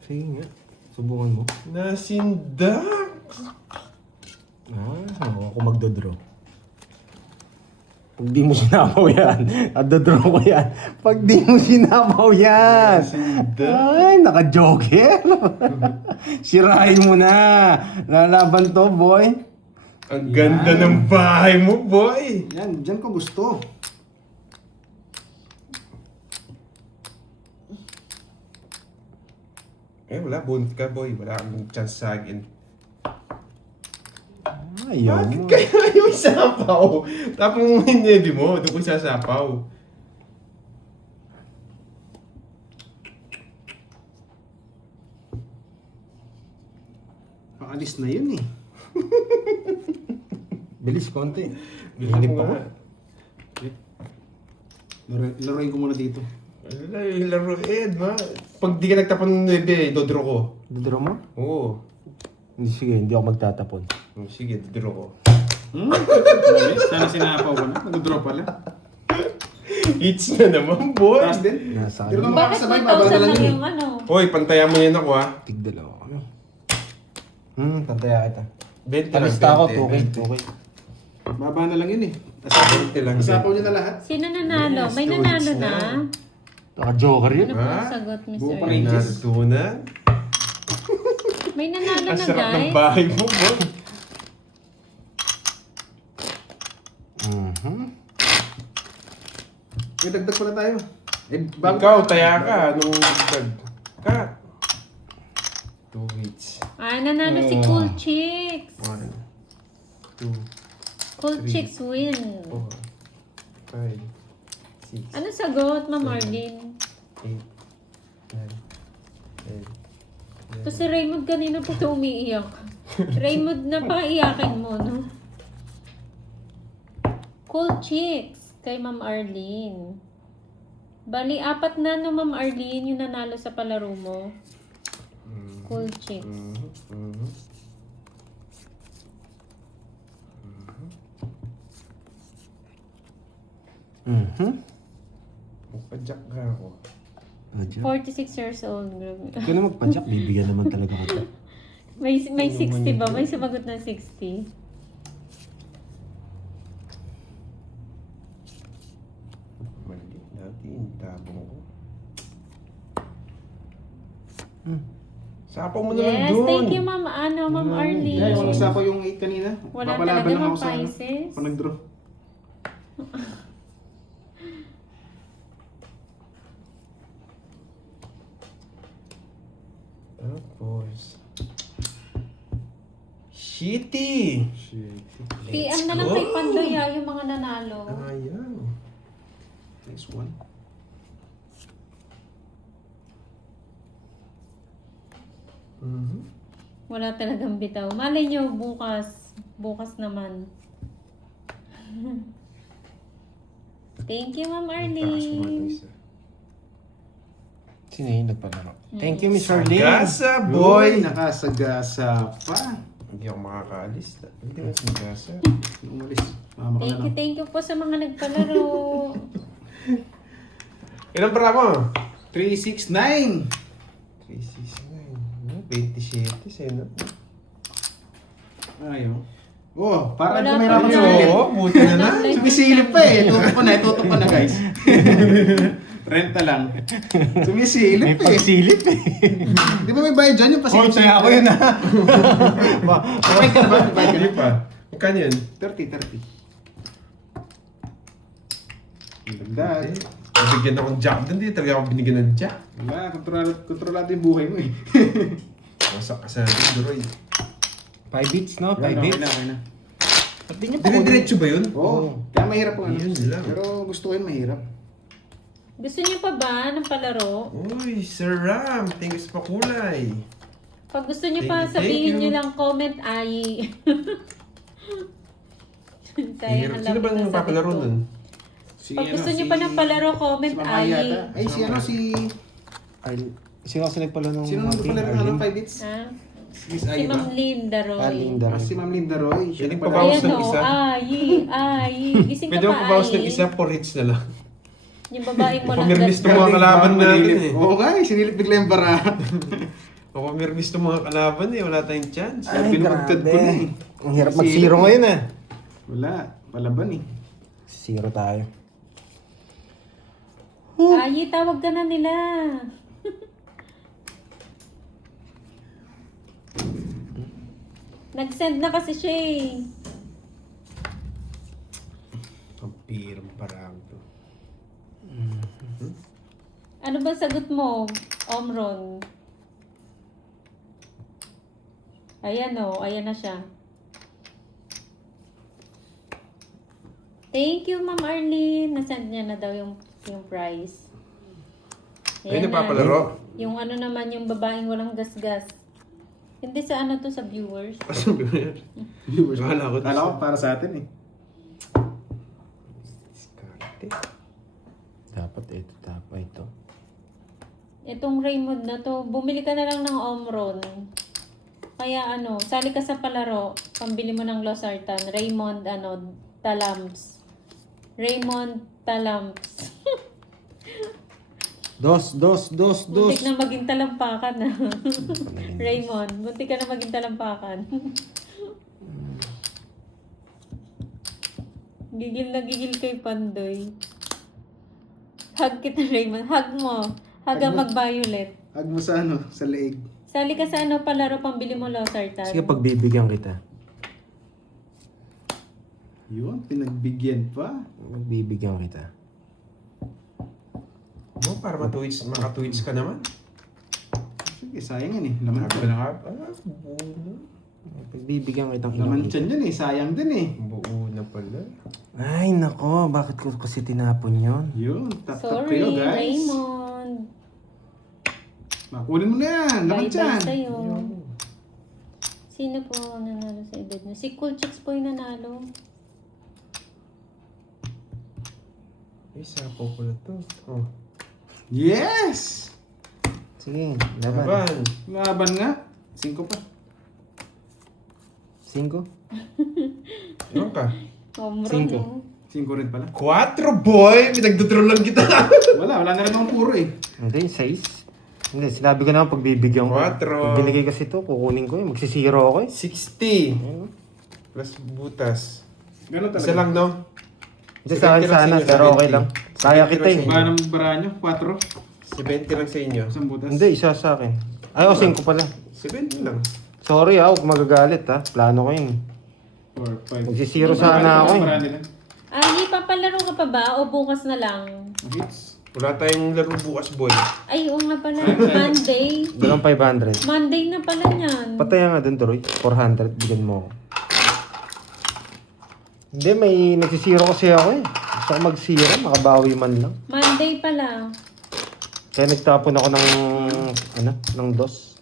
Sige nga. Subukan mo. Nasindak. Ako magdodraw. Pag di mo sinapaw yan, dodraw ko yan. Pag di mo sinapaw yan. Ay, naka-joker. Sirahin mo na. Lalaban to, boy. Ang ganda ng bahay mo, boy. Yan, dyan ko gusto. Wala. Bunot ka, boy. Wala kang chance sa akin. Ayaw Bakit mo. kaya ayaw isapaw? Tapos mo yung nebi mo, doon ko sasapaw. Paalis na yun eh. Bilis konti. Gusto Hinip ko ako. nga. Laruin ko muna dito. Wala, yung laro, Ed, ma. Pag di ka nagtapon ng nebe, dodro ko. Dodraw mo? Oo. Hindi, sige, hindi ako magtatapon. Sige, dodro ko. Sana sinapaw ko na. Nag-draw pala. Hits na naman, boy. Taas din. Nasa Pero ano? kung Bakit makakasabay, 1,000 baba na lang lang yun eh. yung ano? Hoy, pantayan mo yan ako, ha. Tigdalawa ko. Ano? Tantaya kita. 20 lang, Talista ako, 20. okay. Baba na lang yun eh. 20 lang. Nasapaw niyo na lahat. Sino nanalo? Yes, May two nanalo hits na? na. Naka-joker yun. Ano po Ha? ang sagot, Mr. Buo pa May rin. Ray? natutunan. May nanalo Ang na, sarap ng guys. bahay mo, boy. May dagdag pala tayo. Eh, bago Ikaw, taya ka. Anong dagdag? Cut. 2 hits. Ah, nanalo si Cool Chicks. 1, 2, Cool Three. Chicks win. 4, 5, 6, Ano sagot, Ma'am Arlene? 8, 9, 10, 11, Kasi Raymond kanina po ito umiiyak. Raymond, napaiyakin mo, no? Cool Chicks kay Ma'am Arlene. Bali, 4 na no, Ma'am Arlene, yung nanalo sa palaro mo. Cool Chicks. Magpa-jack ka ako. 46 years old. Grabe. Ikaw na magpadyak, bibigyan naman talaga kita. May 60 ba? May sumagot na 60. Maliit natin. Tabong ko. Sapaw mo na lang Yes, doon. thank you, Ma'am Ma'am Arlene. Yeah, walang sapaw yung 8 kanina. Wala Papalaban talaga lang ng ako sa ano. prices. Pag nag-draw. Tapos. Shitty! PM na lang kay Pandoya yung mga nanalo. Ayaw. Nice one. Wala talagang bitaw. Malay nyo, bukas. Bukas naman. Thank you, Ma'am Takas mo ito Arlene. isa. Sino yung nagpalaro? Thank you, Miss Arlene. Gasa, Boy, boy! nakasagasa pa. Hindi ako makakaalis. Hindi mo sinagasa. Umalis. Mama ka na lang. Thank you po sa mga nagpalaro. Ilan para mo? 369. 369. 27, sino? Ayaw. Oh, para Wala may pa rapat na. sumisilip. Oo, buti na lang. Sumisilip pa eh. Tuto pa na guys. Renta lang. Sumisilip May eh. pagsilip eh. Di ba may bayad dyan yung Oh, pasilip? saya ako yun ah. Bayad ka na ba? May bayad ka na Hindi pa. Magkano yun? 30. Ang dagdag. Nabigyan akong jack doon. Hindi talaga ako binigyan ng jack. Wala, kontrolado yung buhay mo eh. Masak ka sa akin, Duroy. 5 bits, no? 5 Okay bits. na, okay na. Ba't di niya pa Dire-diretso ba yun? Oo. Kaya mahirap po ano. Yun lang. Pero gusto ko yun mahirap. Gusto niyo pa ba ng palaro? Uy, Sir Ram. Thank you sa pakulay. Pag gusto niyo Thank pa, you, thank sabihin you. niyo lang comment ay. Sayang, Hirap. alam Sino ko ba na yung sagot papalaro ko. nun? Si, Pag gusto niyo pa ng palaro, comment si Mamali ay. yata. Ay, si ano, si... Sino kasi nagpalaro ng Sino nang palaro ng 5 bits? Ha? Miss Si Ay ba? Ma'am Linda Roy. Linda. Ah, si Ma'am Linda Roy. Siya Pwedeng nagpalaro. pabawas Ayan ng o, isa. ay. Gising ka Pwede mo pa, pabawas ng ay. isa, 4 hits na lang. Yung babaeng mo lang Pamirmis gas- to mga kalaban natin eh. Oo nga eh, sinilip bigla yung bara. Pamirmis to mga kalaban eh. Wala tayong chance. Ay, Pinugtad ko na eh. Ang hirap mag-zero ngayon ah. Wala, palaban eh. Zero tayo. Ay, tawag ka na nila. Nag-send na kasi siya eh. Pampirang parang to. Ano ba sagot mo, Omron? Ayan o, ayan na siya. Thank you, Ma'am Arlene. Nasend niya na daw yung prize. Ay, Ayan na. napapalaro? Yung ano naman, yung babaeng walang gasgas. Hindi sa ano to, sa viewers. Viewers. Wala ko. Kala ko para sa atin eh. Diskarte. Dapat ito. Itong Raymond na to, bumili ka na lang ng Omron. Kaya ano, sali ka sa palaro, pambili mo ng Losartan, Raymond Talams. Raymond Talams. Dos. Buntik na maging talampakan na. Raymond, buntik ka na maging talampakan. Gigil na gigil kay Pandoy. Hug kita, Raymond. Hug mo. Hug ang mag-violet. Hag mo sa ano, sa leeg. Sali ka sa ano, palaro, pambili mo Losartan. Sige, pagbibigyan kita. Yun, pinagbigyan pa. Pagbibigyan kita. Oh, para maka-tweets ka naman. Sige, sayang yan eh. Laman Sabi ko. ko na nga, buo Pagbibigyan kitang Laman inang. tiyan yan eh, sayang din eh. na. Buo na pala. Ay, nako. Bakit ko kasi tinapon yon? Yun, tap Sorry, kayo guys. Raymond. Kunin mo na yan, laman Bye-bye tiyan. sa'yo. Sino po ang nanalo sa edad mo? Si Cool Chicks po yung nanalo. Ay, sapo ko na to. Oh. Yes! Sige, laban. Laban. Laban nga. 5 pa. 5? Ano ka? Omron, Cinco. no? 5 rin pala. 4, boy! Pinagdodro lang kita. Wala na rin akong puro eh. Hindi, 6. Hindi, sinabi ko naman pagbibigyan ko. Quatro. Pag binigay kasi ito, kukunin ko eh. Magsisiro ako eh. 60. Plus butas. Ganun talaga. Isa lang, no? Hindi sa akin sana, pero okay lang. Kaya kita eh. Ba ng bara nyo? 4? 70 lang sa inyo. Isang butas? Hindi, isa sa akin. Ay, 5 pala. 70 lang. Sorry huwag magagalit ha. Plano ko yun. 4, 5. Magsisiro sana ako eh. Ay, papalaro ka pa ba? O bukas na lang? Hits. Wala tayong laro bukas, boy. Ay, oo nga pala. Monday. Dalawang 500. Monday na pala yan. Pataya nga dun, Troy. 400, bigyan mo ako. Hindi, may nagsisiro kasi ako eh. Gusto ko magsira, makabawi man lang. Monday pala. Kaya nagtapon ako ng dos.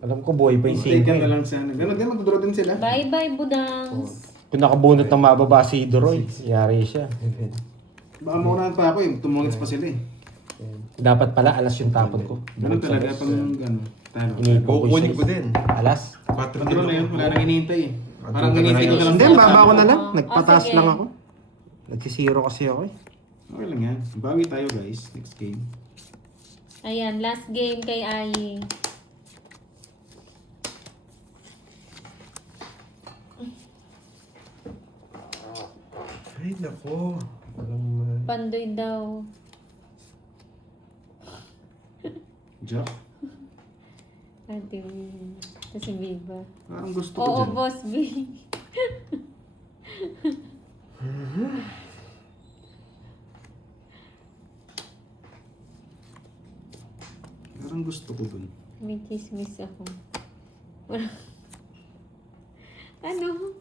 Alam ko, buhay pa yung Take 5 na eh. lang sana. Ganun din, magduro din sila. Bye-bye, Budangs. Kung nakabunot ng mababa si Doroy, yari siya. Baka maunahan pa ako eh. Tumungits pa sila eh. Dapat pala alas yung tapon ko. Ganun talaga pag ano, talo. Kukunin ko din. Alas? 4 Patro na yun, wala nang hinihintay eh. Parang Patro na hinihintay ko yun. na lang. Hindi, baba ko na lang. Nagpataas sige. lang ako. Nagsisiro kasi ako eh. Okay lang yan. Bawi tayo guys, next game. Ayan, last game kay Ai. Ay, nako. Walang Pandoy daw. Joke. Ate Win. Ito si Viva. Parang gusto ko Oo, dyan. Boss B. Parang gusto ko dun. May chismis ako. Wala. Ano?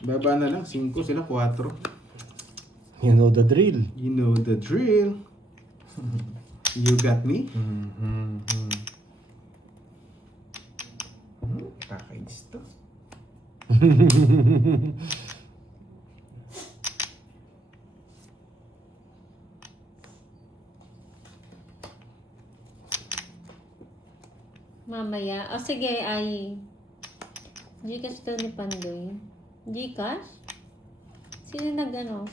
Baba na lang, 5 sila, 4. You know the drill. You know the drill. You got me? kakainis to. Mamaya. O sige, Ai. Gcash daw ni Pandoy. Gcash? Sino nag-ano?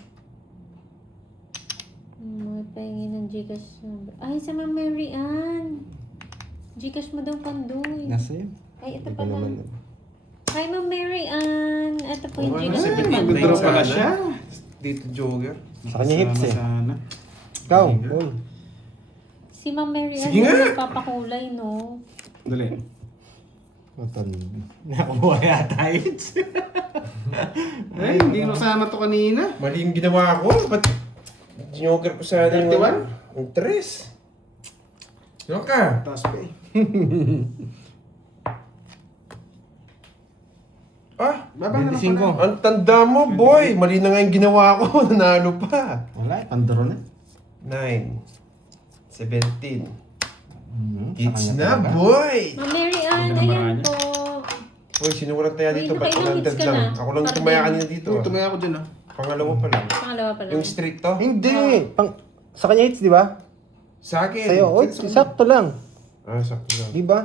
Magpahingi ng Gcash number. Ay, sa Ma'am Mary Ann. Gcash mo daw, Pandoy. Nasa yun? Ay, ito Hindi ko pala. naman. Hi, Ma'am Mary Ann. Ito po yung Oo, Gcash ano, ni 17 Pandoy. Withdraw pala sana. siya. Dito jogger. Sa kanya hits eh. Sana. Ikaw, Paul. Si Ma'am Mary Ann Sige nga. yung nagpapakulay, no? Dali. Nakuha yata hits. Ay, hindi ko kasama to kanina. Mali yung ginawa ko. Ba't jogger ko sana yung 31? Yung 3. Ano ka? Taas pa eh. Ah, Baba na lang 25. pala. ang tanda mo, boy. Mali na nga yung ginawa ko. Nanalo pa. Wala, pandro na. 9. 17. Sa Hits kanya na, talaga. boy! Ma'am Mary Ann, Hindi na ayan marami. po. Uy, sino walang taya Uy, dito? Ba't nakailang hits 100 ka lang? na? Ako lang Para tumaya din. kanina dito. Uy, ah. tumaya ako dyan ah. Pangalawa pa lang. Pangalawa pa lang. Yung streak to? Hindi. Sa kanya hits, di ba? Sa akin. Sa'yo, oh, sakto lang. Ah, sakto lang. Di ba?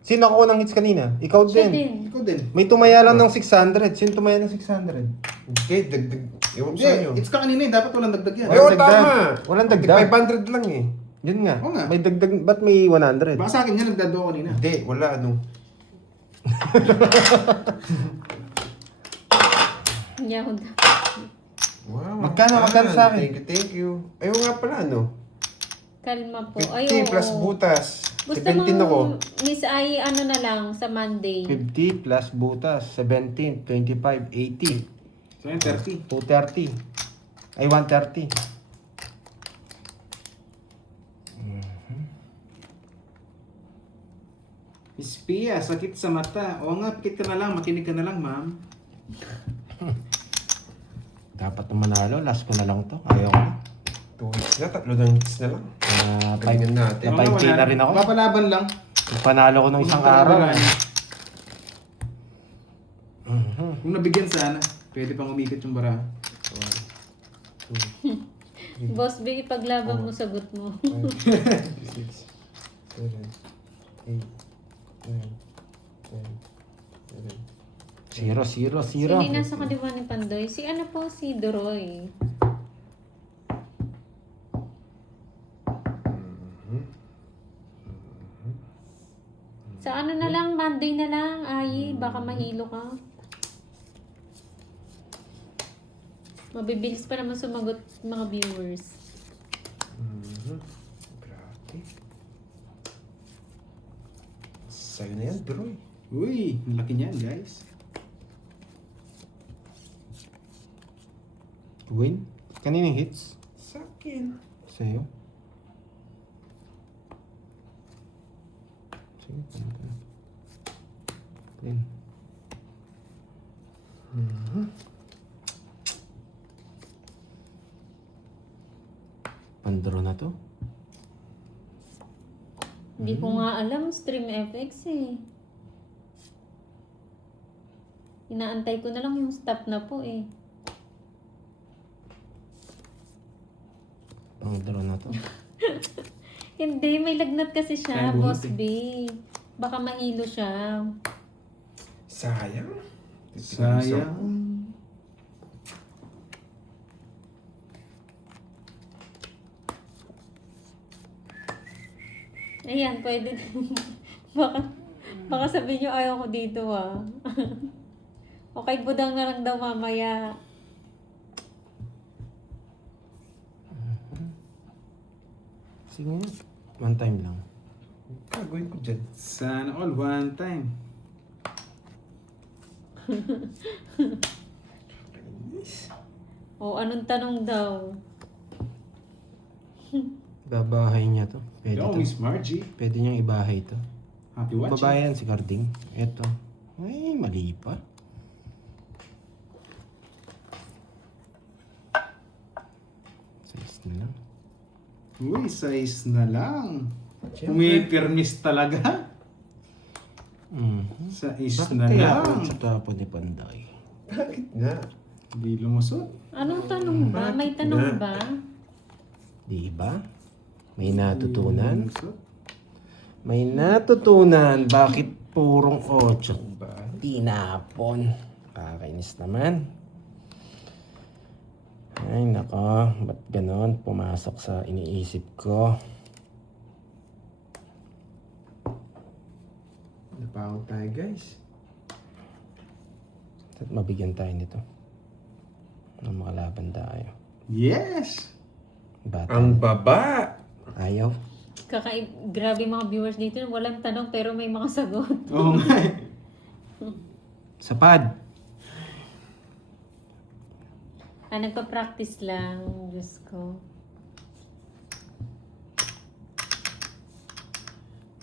Sino ako ng hits kanina? Ikaw Siya din. din. Ikaw din. May tumaya lang ng 600. Sino tumaya ng 600? Okay, dagdag. Ewan ko sa inyo. Hindi, it's ka kanina eh. Dapat walang dagdag yan. Ay, oh, Walang tama. dagdag. Walang dagdag. 500 lang eh. Yun nga. Oo nga. May dagdag, ba't may 100? Baka sa akin yan, nagdado kanina. Hindi, wala ano. Yahoo. Wow. Magkano sa akin? Thank you. Ayaw nga pala ano. Kalma po. 50 Ay, plus oo. butas. Gusto 17 ako. mo, Miss Ai, ano na lang, sa Monday. 50 plus butas. 17, 25, 80. So yan, 30. 230. Ay, 130. Miss Pia, sakit sa mata. Oo nga, pikit ka na lang, makinig ka na lang, ma'am. Dapat na manalo. Last ko na lang to. Ayaw ko na. 2 hits na, 3 lang hits na lang. Tingnan natin. Na 5K na rin ako. Papalaban lang. Panalo ko nung isang araw. Kung nabigyan sana, pwede pang umikot yung bara. Boss B, ipaglaban mo sagot mo. 5, 6, 7, 8, 9, 10, 11. 0, 0, 0. Sino nasa kaliwa ni Pandoy? Si ano po, si Doroy. Sa ano na lang, Monday na lang, Ai, baka mahilo ka. Mabibilis pa naman sumagot mga viewers. Grabe. Sa'yo na yan, Droy. Uy, ang laki niyan, guys. Win? Kaninong hits? Sa akin. Sa'yo? Sige, paano ka na? Win. Pandro na to? Hindi ko nga alam, Stream FX eh. Inaantay ko na lang yung stop na po eh. Ang draw na to. Hindi, may lagnat kasi siya, Kaya bunot Boss B. Baka mahilo siya. Sayang. Sayang. Ayan, pwede din. baka sabihin nyo ayaw ko dito ah. Okay, budang na lang daw mamaya. Sige nga. One time lang. Gagawin ko dyan. Sana all one time. O, anong tanong daw? Babahay niya to. Pwede Yo, to. Miss Margie. Pwede niyang ibahay to. Happy watching. Babayan si Carding. Eto. Ay, mali pa. Size na lang. Uy, size na lang. Siyempre. Umipirmis talaga. Mhm. Size Bakit na kaya lang. ako sa tapo ni Panday? Bakit nga? Hindi lumusot. Anong tanong ba? May tanong ba? Di ba? May natutunan? Lumusot. May natutunan. Bakit purong 8? Ba? Tinapon. Kakainis naman. Ay, nako. Ba't ganon? Pumasok sa iniisip ko. Napakot tayo guys. At mabigyan tayo nito. Ng makalaban tayo. Yes! Bata. Ang baba! Ayaw. Grabe mga viewers dito. Walang tanong pero may mga sagot. Oo nga eh. Sapad. Nagpa-practice lang. Diyos ko.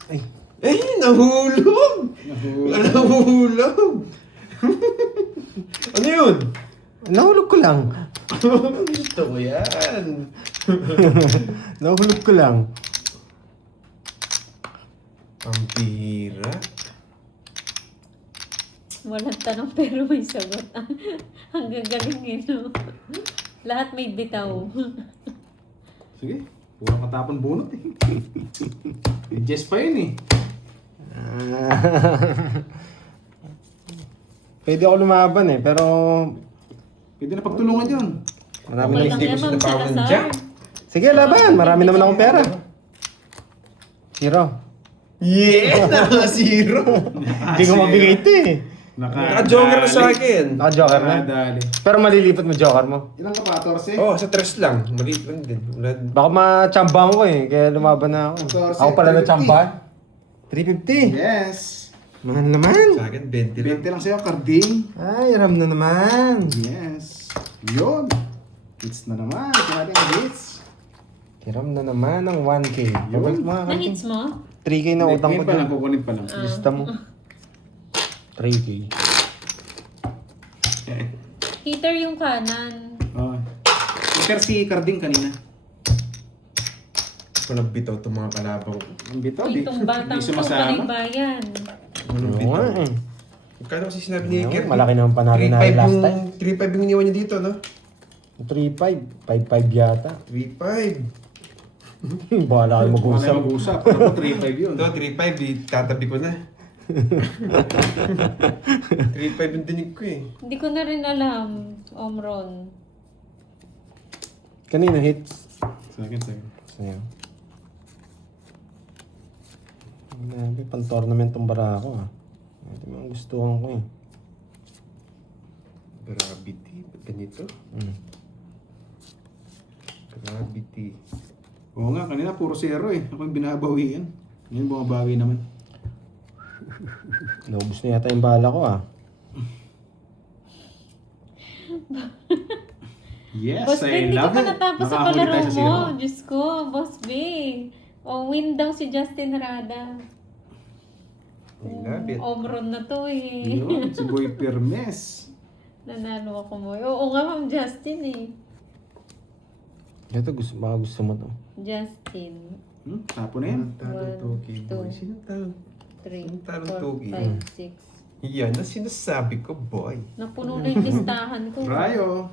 Ay, Eh, nahulog! Nahulog! Ano yun? nahulog ko lang. Gusto ko yan. Nahulog ko lang. Ang pira. Walang tanong pero may sagot. Ang gagaling eh, no? Lahat may bitaw. Sige. Puro katapon bunot eh. May Jess pa yun eh. Pwede ako lumaban eh, pero Pwede na pagtulungan yun. marami Okay na. lang hindi ko yan, Ma'am sinapawan ng Salazar. jack. Sige, laban. Marami naman akong pera. Zero. Yeah! Naka-zero! Hindi ko mabigay ito eh. Naka-joker na sa akin. Naka-joker na. Nakadali. Pero malilipat mo joker mo. Ilan ka pa? 14? Oh, sa tres lang. Maliit lang din. Baka machambang ko eh, kaya lumaban na ako. Ako pala na chamba. 350. Yes! Mahal naman. Sa akin, 20 lang. 20 lang sa'yo, Carding. Ay, ram na naman. Yes. Yun. Hits na naman. Ito natin ang hits. Hiram na naman ng 1K. Pabalik mga kati. Na-hits mo? 3K na utang ko Kukunin pa lang, dun. kukunin pa lang. Lista mo. 3K. Heater yung kanan. Oh. Ikaw si Carding kanina. Ako nagbitaw itong mga kalabang. Ang bitaw, Uy, itong batang to, panay bayan. Anong Oo bitaw? nga eh. Magkano kasi sinabi ni Oo, Kirby? malaki naman panalo na 3.5 last yung- time. 3.5 yung iniwan niya dito, no? 3.5. 5.5 yata. 3.5. Bahala kayo mag-usap. Mag-usap. Mag-usap. Ako 3-5 yun. Ito, 3.5. Tatabi ko na. 3.5 yung dinig ko eh. Hindi ko na rin alam, Omron. Kanina hits. Sa akin. Sa'yo. Grabe, pang-tournament tong bara ko ah. Ito yung gustuhan ko eh. Gravity. Ba't ganito? Mm. Gravity. Oo nga, kanina puro 0 eh. Ako yung binabawian. Ngayon bumabawi naman. Naubos na yata yung bala ko ah. Yes, Boss B, I hindi ka love pa it. natapos sa Nakahuli palaro tayo sa mo. 0. Diyos ko, Boss B. O, win daw si Justin Rada. I love it. Omron na to eh. Yun, si Boy Permes. Nanalo ako mo. Oo nga, Ma'am Justin eh. Ito baka gusto mo to. Justin. Tapo na yan. Talong Toki boy. two, Sino talong? 3, Ang talong 4, tugi. 5, 6. Yan ang sinasabi ko, boy. Napuno na yung listahan ko. Rayo.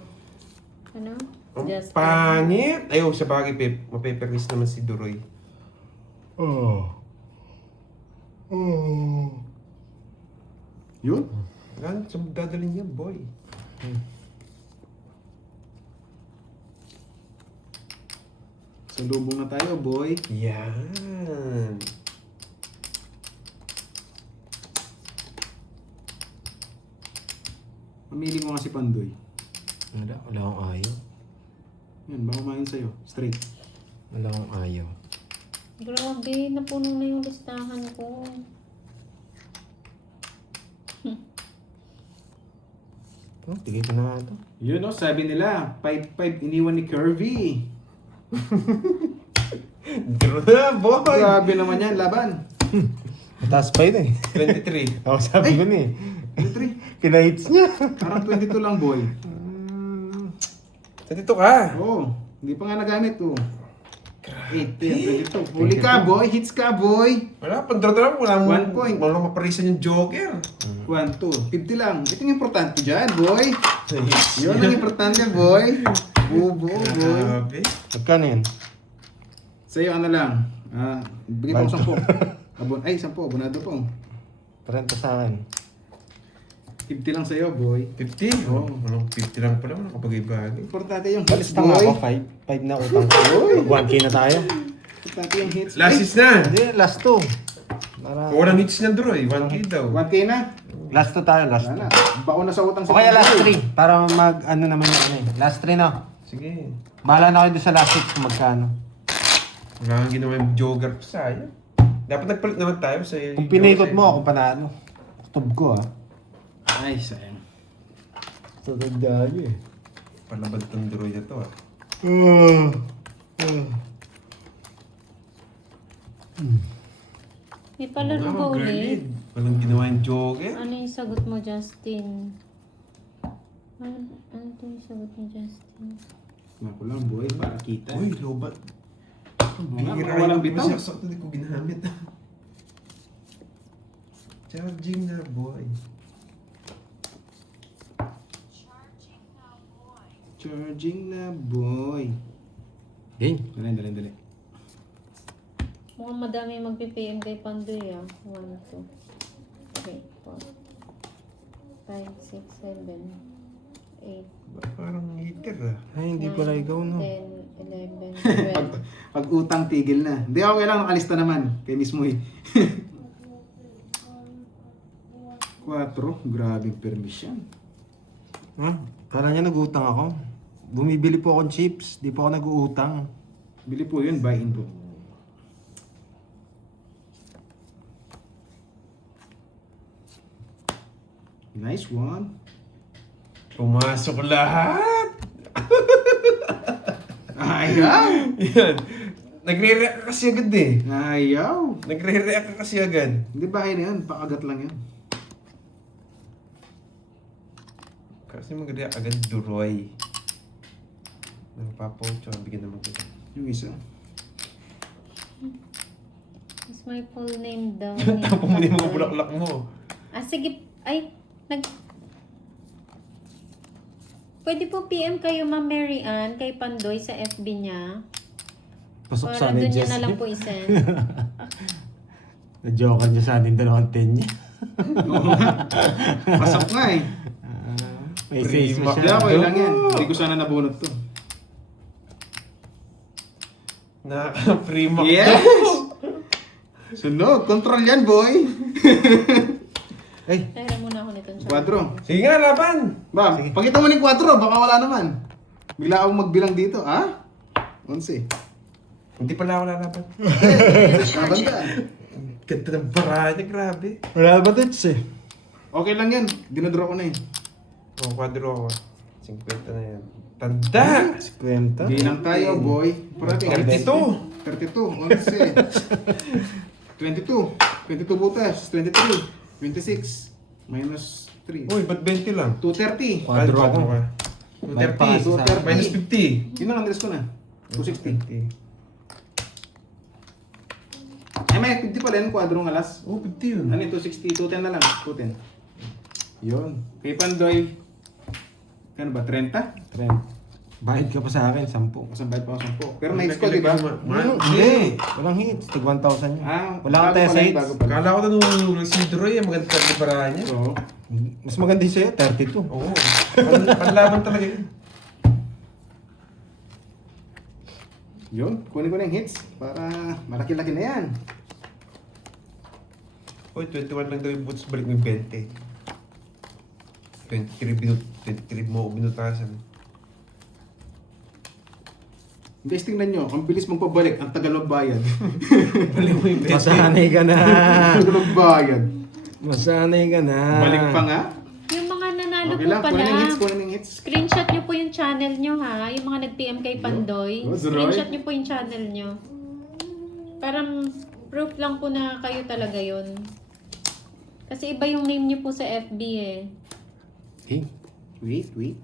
Ano? Ang Just pangit! Ayaw, sa bagay, mapaperlis naman si Duroy. Yun. Yan, saan mo dadalhin niya, boy? Salubong na tayo, boy. Yan. Mamili ko nga si Pandoy. Wala akong ayaw. Yan, baka kumain sa'yo. Straight. Wala akong ayaw. Grabe, napuno na yung listahan ko. Tigay ko na nga ito. Yun o, sabi nila, 5-5 iniwan ni Curvy. Draw na, boy! Grabe naman yan, laban. Mataas pa yun eh. 23. Ako sabi ko na eh. 23. Kina-hits niya. Parang 22 lang, boy. Nandito ka. Oo, hindi pa nga nagamit oh. 8, 22. Huli ka, boy. Hits ka, boy. Wala, pandraw na lang. 1 point. Walang maparisan yung Joker. 1, 2. 50 lang. Ito yung importante dyan, boy. Yun ang importante, boy. Bubo, boy. Grabe. Magkano yun? Sa'yo, ano lang. Bigyan ko 10. 10. Abonado po. 30 sa akin. 50 lang sa'yo, boy. 50? Oo. Walang 50 lang pala. Walang kapag-ibagay. Importante yung hits, Balista nga ako, boy. 5 na utang ko. 1K na tayo. Importante yung hits. Last hits na. Hindi, last 2. Para... Walang hits na draw eh. 1K daw. 1K na. Last 2 tayo, last 2. Wala na. Baon na sa utang O kaya last 3. Para mag, ano naman yung ano eh. Last 3 na. Sige. Bahala na kayo doon sa last 6 kung magkano. Wala kang ginawa yung Joker pa sa'yo. Dapat nagpalit naman tayo sa... Kung pinikot mo ako panalo. Tub ko ah. Ay, sayang. Tatagdayo eh. Palabad tong draw na to ah. May palaro ba ulit? Walang ginawa yung Joker. Ano yung sagot mo, Justin? Ano to yung sagot ni Justin? Ako lang, boy. Para kita. Uy, lobat. Wala, Bihira walang yung bitaw. masaksak na di ko ginamit. Charging na, boy. Charging na, boy. Game. Dali. Mukhang madami magpi-PM kay Pandoy ah. 1, 2, 3, 4, 5, 6, 7, 8, Parang hitter ah. Ay, hindi pala ikaw no. 10, 11, 12. Pag utang, tigil na. Hindi ako kailangan nakalista naman. Kay mismo eh. 4. Grabe permission. Ha? Kala niya nag-utang ako. Bumibili po akong chips. Di po ako nag-uutang. Bili po yun, buy-in po. Nice one. Pumasok lahat! Ayaw! Yan. Nagre-react ka kasi agad eh. Ayaw! Nagre-react ka kasi agad. Hindi ba na yan? Pakagat lang yan. Kasi mag-react agad, Duroy. Nagpapocho, bigyan naman kita. Yung isa. Is my full name daw. Tapos mo yung mga bulaklak mo. Ah, sige. Ay, Pwede po PM kayo, Ma'am Mary Ann, kay Pandoy sa FB niya. Pasok Para sa doon amin, niya Jess. na lang po isend. Na-joke niya sa atin 2 10 niya. Pasok nga eh. May face mo Prima. Hindi siya. ako lang yan. Hindi ko sana nabunot to. Nakaka-prima. Yes! Sunog! Control yan, boy! Ay, Tara muna ako nito. Quadro. Sige nga, laban! Ba, pakita mo ng quadro. Baka wala naman. Bigla akong magbilang dito. Ah? 11. Hindi pala ako lalaban. Laban ka. Ganda ng bara niya, grabe. wala ba tits eh? Okay lang yan. Dinadraw ko na eh. Oh, kwadro ako. 50 na yan. Tanda! 50. Bilang tayo, boy. Parating. 32! 32. 11. 22. 22 butas. 23. 26. Minus 3. Uy, ba't 20 lang? 230. Quadro ako. ka. May pa kasi sa akin. 230. Minus 50. Yun ang Andres ko na. 260. 50. Ay, may 50 pala yun. Quadro ng alas. Oh, 50 yun. Ano yun? 260. 210 na lang. 210. Yun. Kay Pandoy, kano ba, 30? Trend. Bayad ka pa sa akin, 10. Kasang bayad pa ako 10. Pero na-hits ko, di ba? Hindi. Walang hits. Tig 1,000 yun. Wala kang bago tayo sa pala, hits. bago pala. Kala ko na nung si Droy, maganda talaga yung parahan niya. Oo. Mas maganda yung sa'yo, 32. Oo. Panlaban talaga yun. Yun, kunin ko na yung hits para malaki-laki na yan. Uy, 21 lang daw yung boots, balik mo yung 20. 23 mo binutasan. Guys, tingnan nyo, ang bilis mong pabalik, ang tagal magbayad. Balik mo yung 20. Masanay ka na. Ang tagal magbayad. Masanay ka na. Balik pa nga. Yung mga nanalo Okay po lang, pala, kunin yung hits. screenshot nyo po yung channel nyo ha. Yung mga nag-PM kay Pandoy, Oh, Zeroy. screenshot nyo po yung channel nyo. Parang proof lang po na kayo talaga yun. Kasi iba yung name nyo po sa FB eh. Hey, Wait.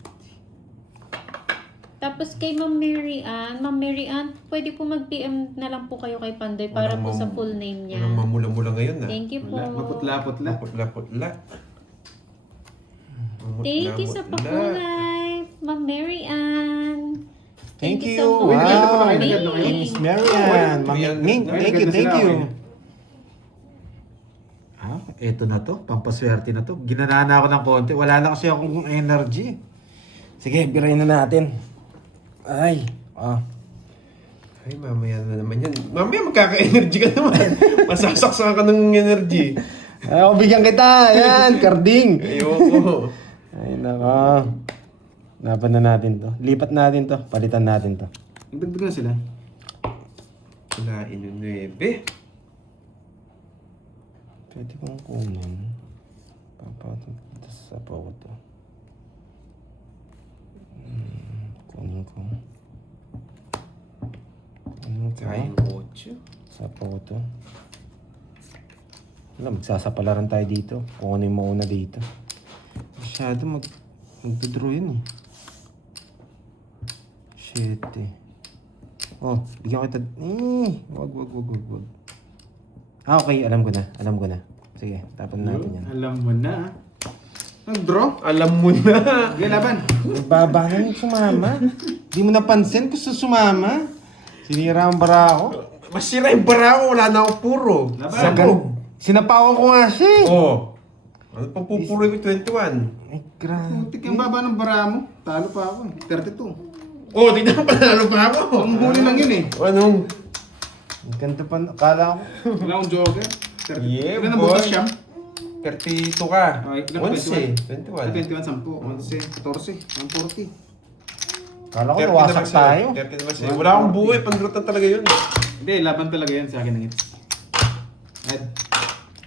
Tapos kay Ma'am Mary Ann, pwede po mag-PM na lang po kayo kay Pandoy para po sa full name niya. Walang mamula-mula ngayon na. Thank you po. Wala, maputla-putla. Putla-putla. Thank you sa pakulay, Ma'am Mary Ann. thank you. so much. Uy, naganda pa na kayo, Thank naganda na kayo. Miss Marian. Thank you, thank you. Ah, eto na to. Pampaswerte na to. Ginanaan na ako ng konti. Wala na kasi akong energy. Sige, birayin na natin. Ay. Ay, mamaya na naman yan. Mamaya magkaka-energy ka naman. Masasaksa ka ng energy. O, bigyan kita. Yan, karding. Ayoko. Ay, naka. Laban na natin to. Lipat natin to. Palitan natin to. Nagdagdag na sila. Wala, inu-9. Pwede kong kunin. Papatong dito sa po to. Kunin ko. Kunin ko. Kaya yung 8. Sa po to. Wala, magsasapalaran tayo dito. Kung ano yung mauna dito. Masyado magdodraw yun eh. Shit eh. Oh, bigyan kita. Wag. Ah, okay. Alam ko na. Sige, tapan natin yan. Alam mo na. Ang draw? Alam mo na. Sige, laban. Baba na yung sumama. Di mo napansin kung sumama. Sinira ang bara ako. Masira yung bara ko. Wala na ako puro. Laban. Sinapawan ko nga siya eh. Oh. Ano pang pupuro yung 21? Ay, grabe. Putik yung baba ng bara mo. Talo pa ako eh. 32. Oh, tignan pa na pa ako. Ang huli lang yun eh. Anong? Ang ganda pa. Akala ko. Wala akong joker. 32. Yeah, Ilan ang boy. butas siya? 32 ka. Okay, ilan ang 11. 21, 10, 11, 14, 140. Akala ko nawasak tayo. 30 naman siya. Wala akong buhay. Pandrutan talaga yun. Hindi, laban talaga yan sa akin ng hits. Ed.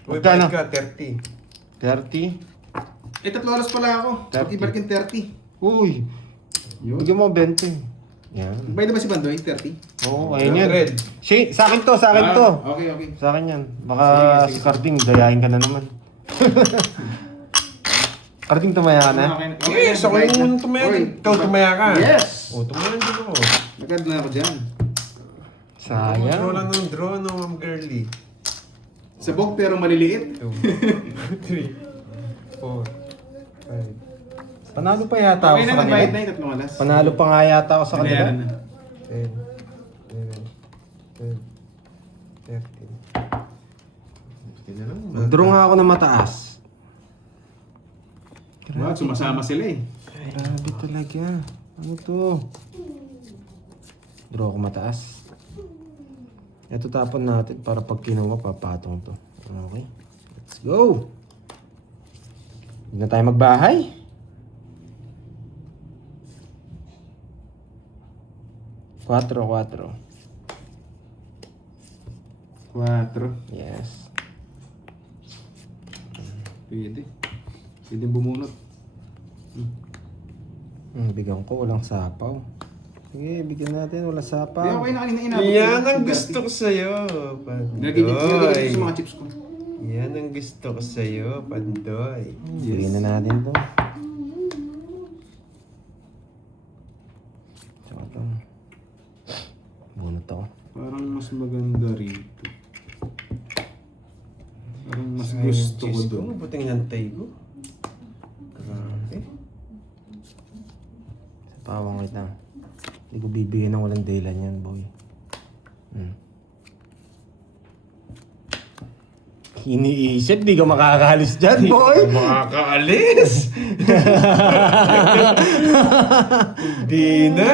Uy, Magkano? balik ka. 30. 30. Eh, 3 oras pala ako. 30. Pag-ibalik yung 30. Uy. Yun. Bigyan mo 20. Yan. Bayad na ba si Bandoy? 30? Oo, ayun yan. 100. Sa akin to, sa akin to. Okay. Sa akin yan. Baka Sige. si Carding, dayain ka na naman. Carding, tumaya ka na? Yes, ako yung unang tumaya. Ikaw tumaya ka. Yes! Oh, tumaya din ako. Nagad na ako dyan. Draw Sayang. lang ng draw, no, Ma'am Girly. Sabog pero maliliit. 2, 3, 4, 5, Panalo pa yata ako Okay na, sa nagbayad na kanila. yung 3 oras. Panalo pa nga yata ako sa kanila. Binayaran na. 10, 11, 12, 13. Ito na lang. Draw nga ako na mataas. Wow, sumasama sila eh. Grabe talaga. Ano to? Draw ako mataas. Ito tapon natin para pag kinuha, papatong to. Okay. Let's go! Hindi na tayo magbahay. Quatro. 4. Yes. Pwede. Pwede bumunot. Bigyan ko, walang sapaw. Sige, bigyan natin, walang Hindi, sapaw. okay na kanina inabot. Yan ang gusto ko sa'yo, Nilagay ko Pandoy. sa mga chips ko. Yan ang gusto ko sa'yo, Pandoy. Bigyan na natin to. Tsaka to. Bunot ako. Parang mas maganda rito. Parang mas Sayang gusto ko cheese doon. Buting nantay ko. Pawang kita. Hindi ko bibigyan ng walang dahilan yan, boy. Iniisip, di ka makakahalis dyan, boy. Makakaalis! Di na.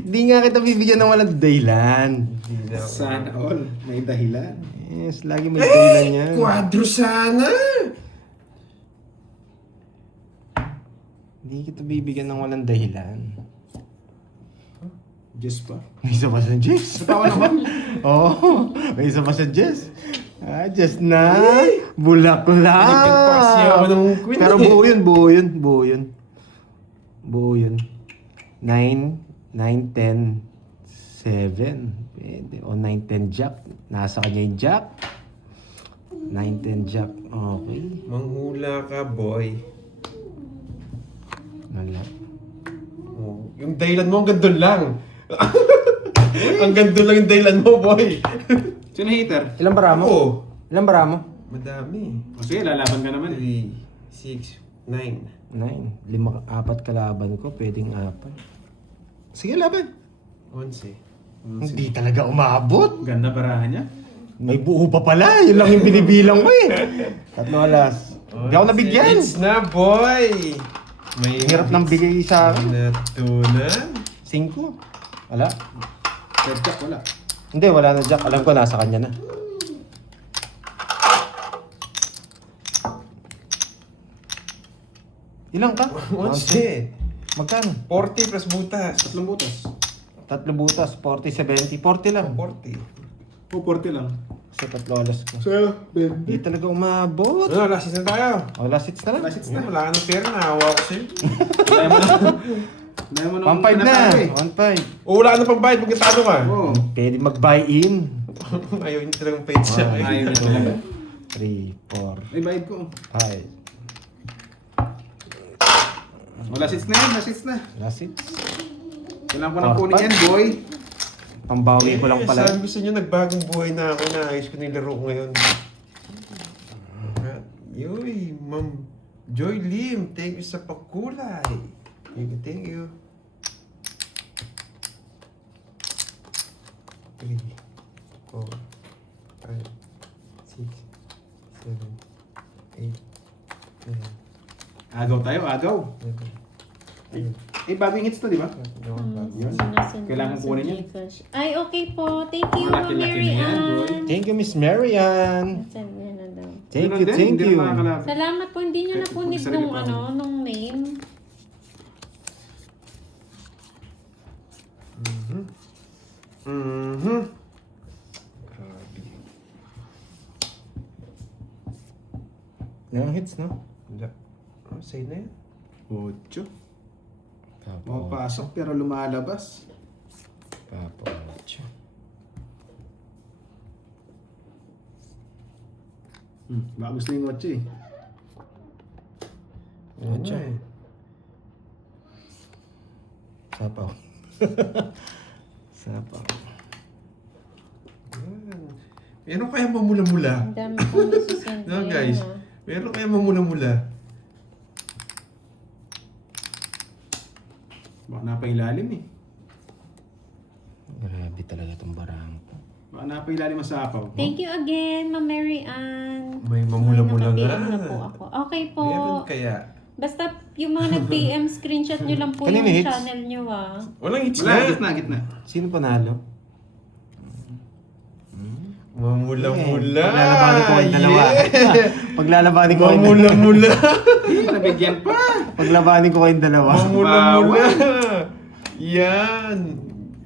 Di nga kita bibigyan ng walang dahilan. Di na. Sana all. May dahilan. Yes, lagi may dahilan yan. Quadro sana! Hindi kita bibigyan ng walang dahilan. Jess pa. May isa pa sa Jess. Tawa na ba? Oo, may isa pa sa Jess. Jess na. Bulaklak. Nagpagpasi ako ng queen Pero eh. buo yun, buo yun, buo yun. Buo yun. 9, 10, 7. Pwede. O 9, 10 jack. Nasa kanya yung jack. 9, 10 jack. Okay. Manghula ka, boy. Wala. Oh, yung dahilan mo, ang gandun lang. Ang gandun lang yung dahilan mo, boy. Sino hater? Ilang bara mo? Oo. Ilang bara mo? Madami. O sige, lalaban ka naman eh. 3, 6, 9. 9. 4 kalaban ko. Pwedeng 4. Sige, laban. 11. Hindi talaga umabot. Ganda barahan niya. May buo pa pala. Yun lang yung binibilang ko eh. 3 alas. Hindi ako nabigyan. It's na, boy! May Hirap ng bigay sa akin. natunan. 5. Wala. Red Jack, wala. Hindi, wala na Jack. Alam ko, nasa kanya na. Ilang ka? 11. Magkano? 40 plus butas. Tatlong butas. 3 butas. 40, 70. 40 lang. 40. O, 40 lang. Sa 3 alas ko. So, Hindi talaga umabot. Ano, last season tayo. Last hits na lang. last hits na. Wala ka ng pera, naawa ko sa'yo. Dahil mo na. Dahil mo 1.5 na. pinatalo eh. 1.5. O wala ka ng pambayad, magkatalo ka. Oo. Pwede mag-buy-in. Ayaw niyo talagang page siya. Ayaw niya talaga. 3, 4, Ay, bayad ko. 5. O, last hits na yan. Last hits na. Last hits. Kailangan ko nang kunin yan, boy. Pambawi ko lang pala. Sabi ko sa inyo, nagbagong buhay na ako na ayos ko na yung laro ko ngayon. Yoy, Ma'am Joy Lim, thank you sa pagkulay. Thank you. 3, 4, 5, 6, 7, 8, 9, Agaw tayo, agaw. 11, Eh, bagong hits to, di ba? Kailangan Kailangan kunin yan. Ay, okay po. Thank you, Malaki-laki Ma'am Mary na yan, boy. Ann. Thank you, Miss Marian. Saan niya na daw? Thank Ganun you, din, thank hindi you. na makakalaban. Salamat po. Hindi niyo na po need Sarili nung pa ano, ako. nung name. Grabe. Ilang hits, no? Wala. Oh, say na yan. 8. Mapapasok pero lumalabas. Papacho. Baka gusto yung 8 eh. Ano Ocho. eh. Sapaw. Sapaw. Yan. Meron kaya mamula-mula? Ang dami pong isusend No, ngayon, guys. ha? Meron kaya mamula-mula? Baka napailalim eh. Grabe talaga itong barang ko. Baka napailalim ang sapaw. Thank you again, Ma'am Mary Ann. May mamula-mula Ay, nga. naka-PM na po ako. Okay po. Meron kaya? Basta yung mga nag-PM, screenshot nyo lang po Kanino yung hits? channel nyo, ha? Walang hits Wala, na. gitna, gitna. Sino panalo? Mamula-mula. Paglalabanin ko ang dalawa. Yeah. Paglalabanin ko kayong dalawa. Mamula-mula. Nabigyan pa. Paglabanin ko kayong dalawa. Mamula-mula. Yan.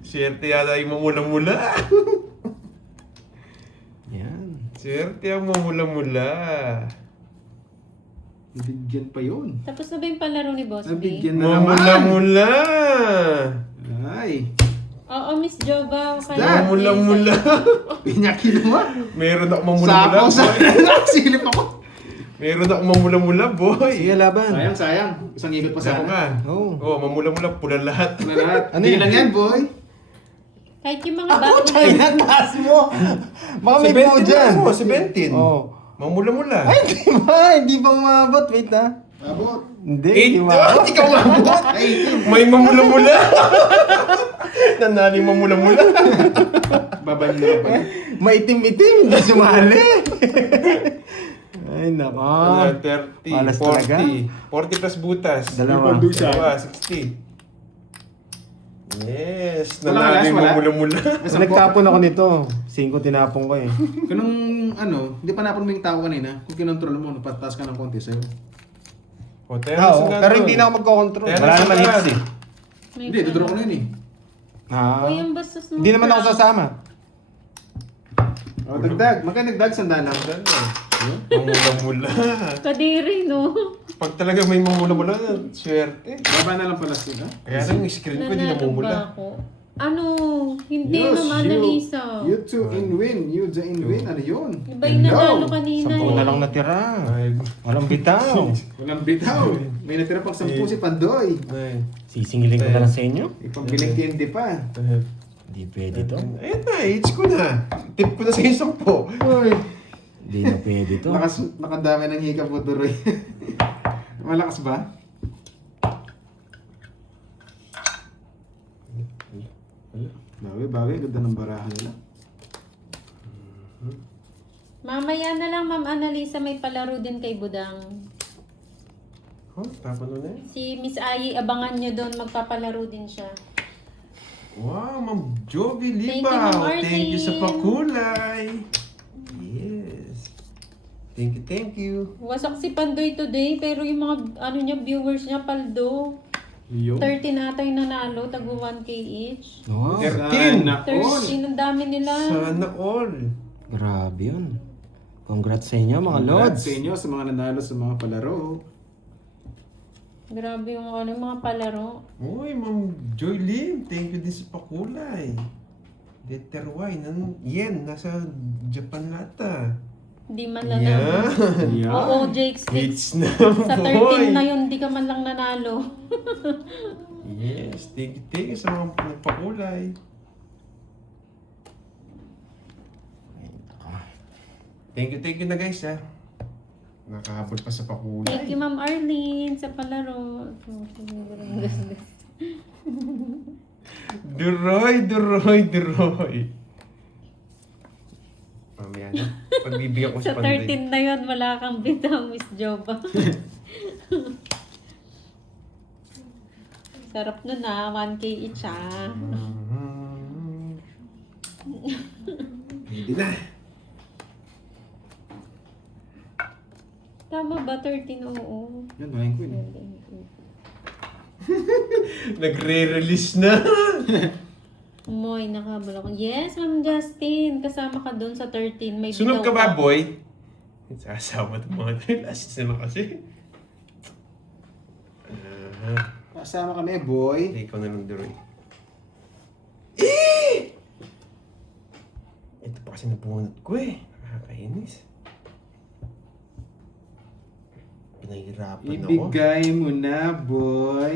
Swerte yata yung mamula-mula. Yan. Swerte ang mamula-mula. Nabigyan pa yun. Tapos na ba yung palaro ni Boss B? Nabigyan na naman. Mamula-mula. Ay. Oo, Miss Jova. Mamula-mula. Pinyakin mo. Meron ako mamula-mula. Sapaw sa boy. silip ako. Meron ako mamula-mula, boy. Sige, laban. Sayang, sayang. Isang ikot pa Saan sana. ka? Oo. Oh, mamula-mula, pula lahat. Na lahat. Ano Hindi yan? lang yan, boy. Kahit yung mga bago na Ay, taas mo. Baka may po dyan. Si Bentin. Oh. Mamula-mula. Ay, hindi ba? Hindi pa umabot. Wait na. Abot. Hindi, di Hindi ka umabot! May mamula-mula! Nanaling mamula-mula. Babay na ba? Maitim-itim, hindi sumali. Ay, nako. 30, Malas talaga. 40 plus butas. Dalawa. Dalawa, 60. Yes, Wala, nanaling wala. mamula-mula. Nagtapon ako nito. 5 tinapon ko eh. Kanong hindi pa napon mo yung tao kanina. Kung kinontrol mo, napataas ka ng konti sa'yo. O, Oo, pero hindi na ako magkocontrol. Terrace Wala naman na. hits eh. Hindi, duduro ko na yun eh. Ah. Uy, ang bastos mo. Hindi naman ako sasama. O, dagdag. Magkano dagdag? Sandaan lang. Mamula-mula. Kadiri, no? Pag talaga may mamula-mula, swerte. Baba na lang pala sila. Kaya lang yung screen ko, di Nanalo ba namumula. ako? Ano? Hindi, Ma'am Annalisa. You two in win. You the in win. Ano yun? Iba yung nanalo kanina. 10 na eh. lang natira. Ay, Walang bitaw. Walang bitaw. May natira pang 10 si Pandoy. ay. Sisingilin ko na lang sa inyo. Ipambiling candy pa. Hindi pwede to. Ayun na, age ko na. Tip ko na sa isang po. Uy. Hindi na pwede to. Nakadami ng hikap mo, Turoy. Malakas ba? Bawi. Ganda ng barahan nila. Mamaya na lang, Ma'am Annalisa, may palaro din kay Budang. Oh, tapon na eh. Si Miss Ai, abangan nyo doon, magpapalaro din siya. Wow, Ma'am Jovi Thank you, Libaw. Ma'am Arlene. Thank you sa pakulay. Yes. Thank you. Wasak si Pandoy today, pero yung mga viewers niya, paldo. Yung 13 ata yung nanalo, tag 1K each. Wow. 13. Sana all. 13, ang dami nila. Sana all. Grabe yun. Congrats sa inyo mga Congrats lords. sa inyo sa mga nanalo sa mga palaro. Grabe yung mga palaro. Uy, Ma'am Joy Lim. Thank you din sa pakulay. Letter Y. Yen, nasa Japan lata. Hindi man lang nanalo. Yeah. Oo, Jake Sticks. Hits na, Sa 13 boy. na yun, di ka man lang nanalo. Yes, thank you sa mga pakulay. Thank you na guys ha. Nakahabol pa sa pakulay. Thank you, Ma'am Arlene, sa palaro. Duroy. Mamaya na. Pagbibigyan ko Sa sa Panday. 13 na yun, wala kang bitang Miss Joba. Sarap nun 1K each Hindi na. Tama ba? 13, oo. Yan, mahin ko yun. Nagre-release na. Moy, nakabal ako. Yes, Ma'am Justin. Kasama ka doon sa 13. May Sunod ka bitaw ba, boy? Sa asawa ng mga tayo. Last naman kasi. Kasama kami, boy. Ikaw na lang, Duroy. Ito pa kasi napunod ko eh. Nakakainis. Pinahirapan ako. Ibigay mo na, boy.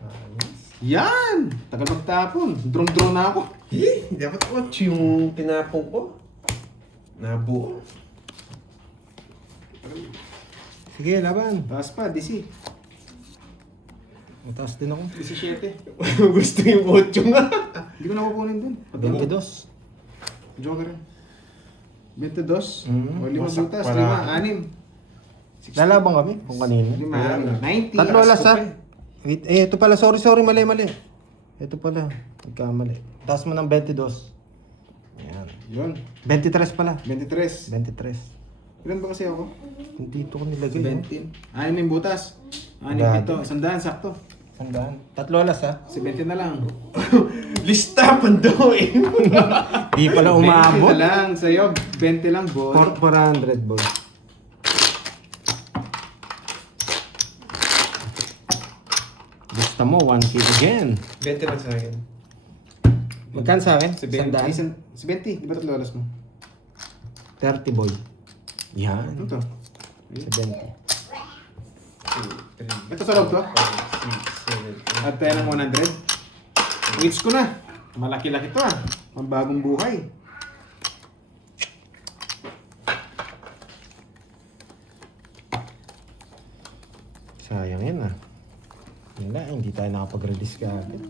Ayos. Yan! Tagal magtapon. Drone na ako. Dapat 8 yung tinapong ko. Nabuo. Sige, laban. Taas pa, DC. Mataas din ako. 17. Gusto yung 8 nga. Hindi ko nakukunin dun. 22. Joker yan. 22. Mm. O 5 Wasak butas. pala. 5, 6. Lalaban kami kung kanina. 90. Tatlo alas ko ha. pa eh. Wait, ito pala. Sorry. Mali. Ito pala. Nagkamali. Taas mo ng 22. Ayan. Yun. 23 pala. 23. 23. Ilan ba kasi ako? Dito ko nilagay. no? 17. 6 yung butas. 6 Dami. ito. 100, sakto. Sandaan. Tatlo alas ha. 70 na lang. Lista, Pandoy. Di pala 20 umabot. na lang. Sa'yo, 20 lang, boy. 400 boy. Gusto mo 1K again. 20 lang sa akin. Magkano sa akin? 70. Sandaan? 70. Di ba tatlo alas mo? 30 boy. Ano Yan. to? 70. 2, 3, Ito sa loob to? 6, 7, 8. At tayo ng 100. Reach ko na. Malaki-laki to ah. Ang bagong buhay. Sayang yan ah. Wala, hindi tayo nakapag-release ka agad.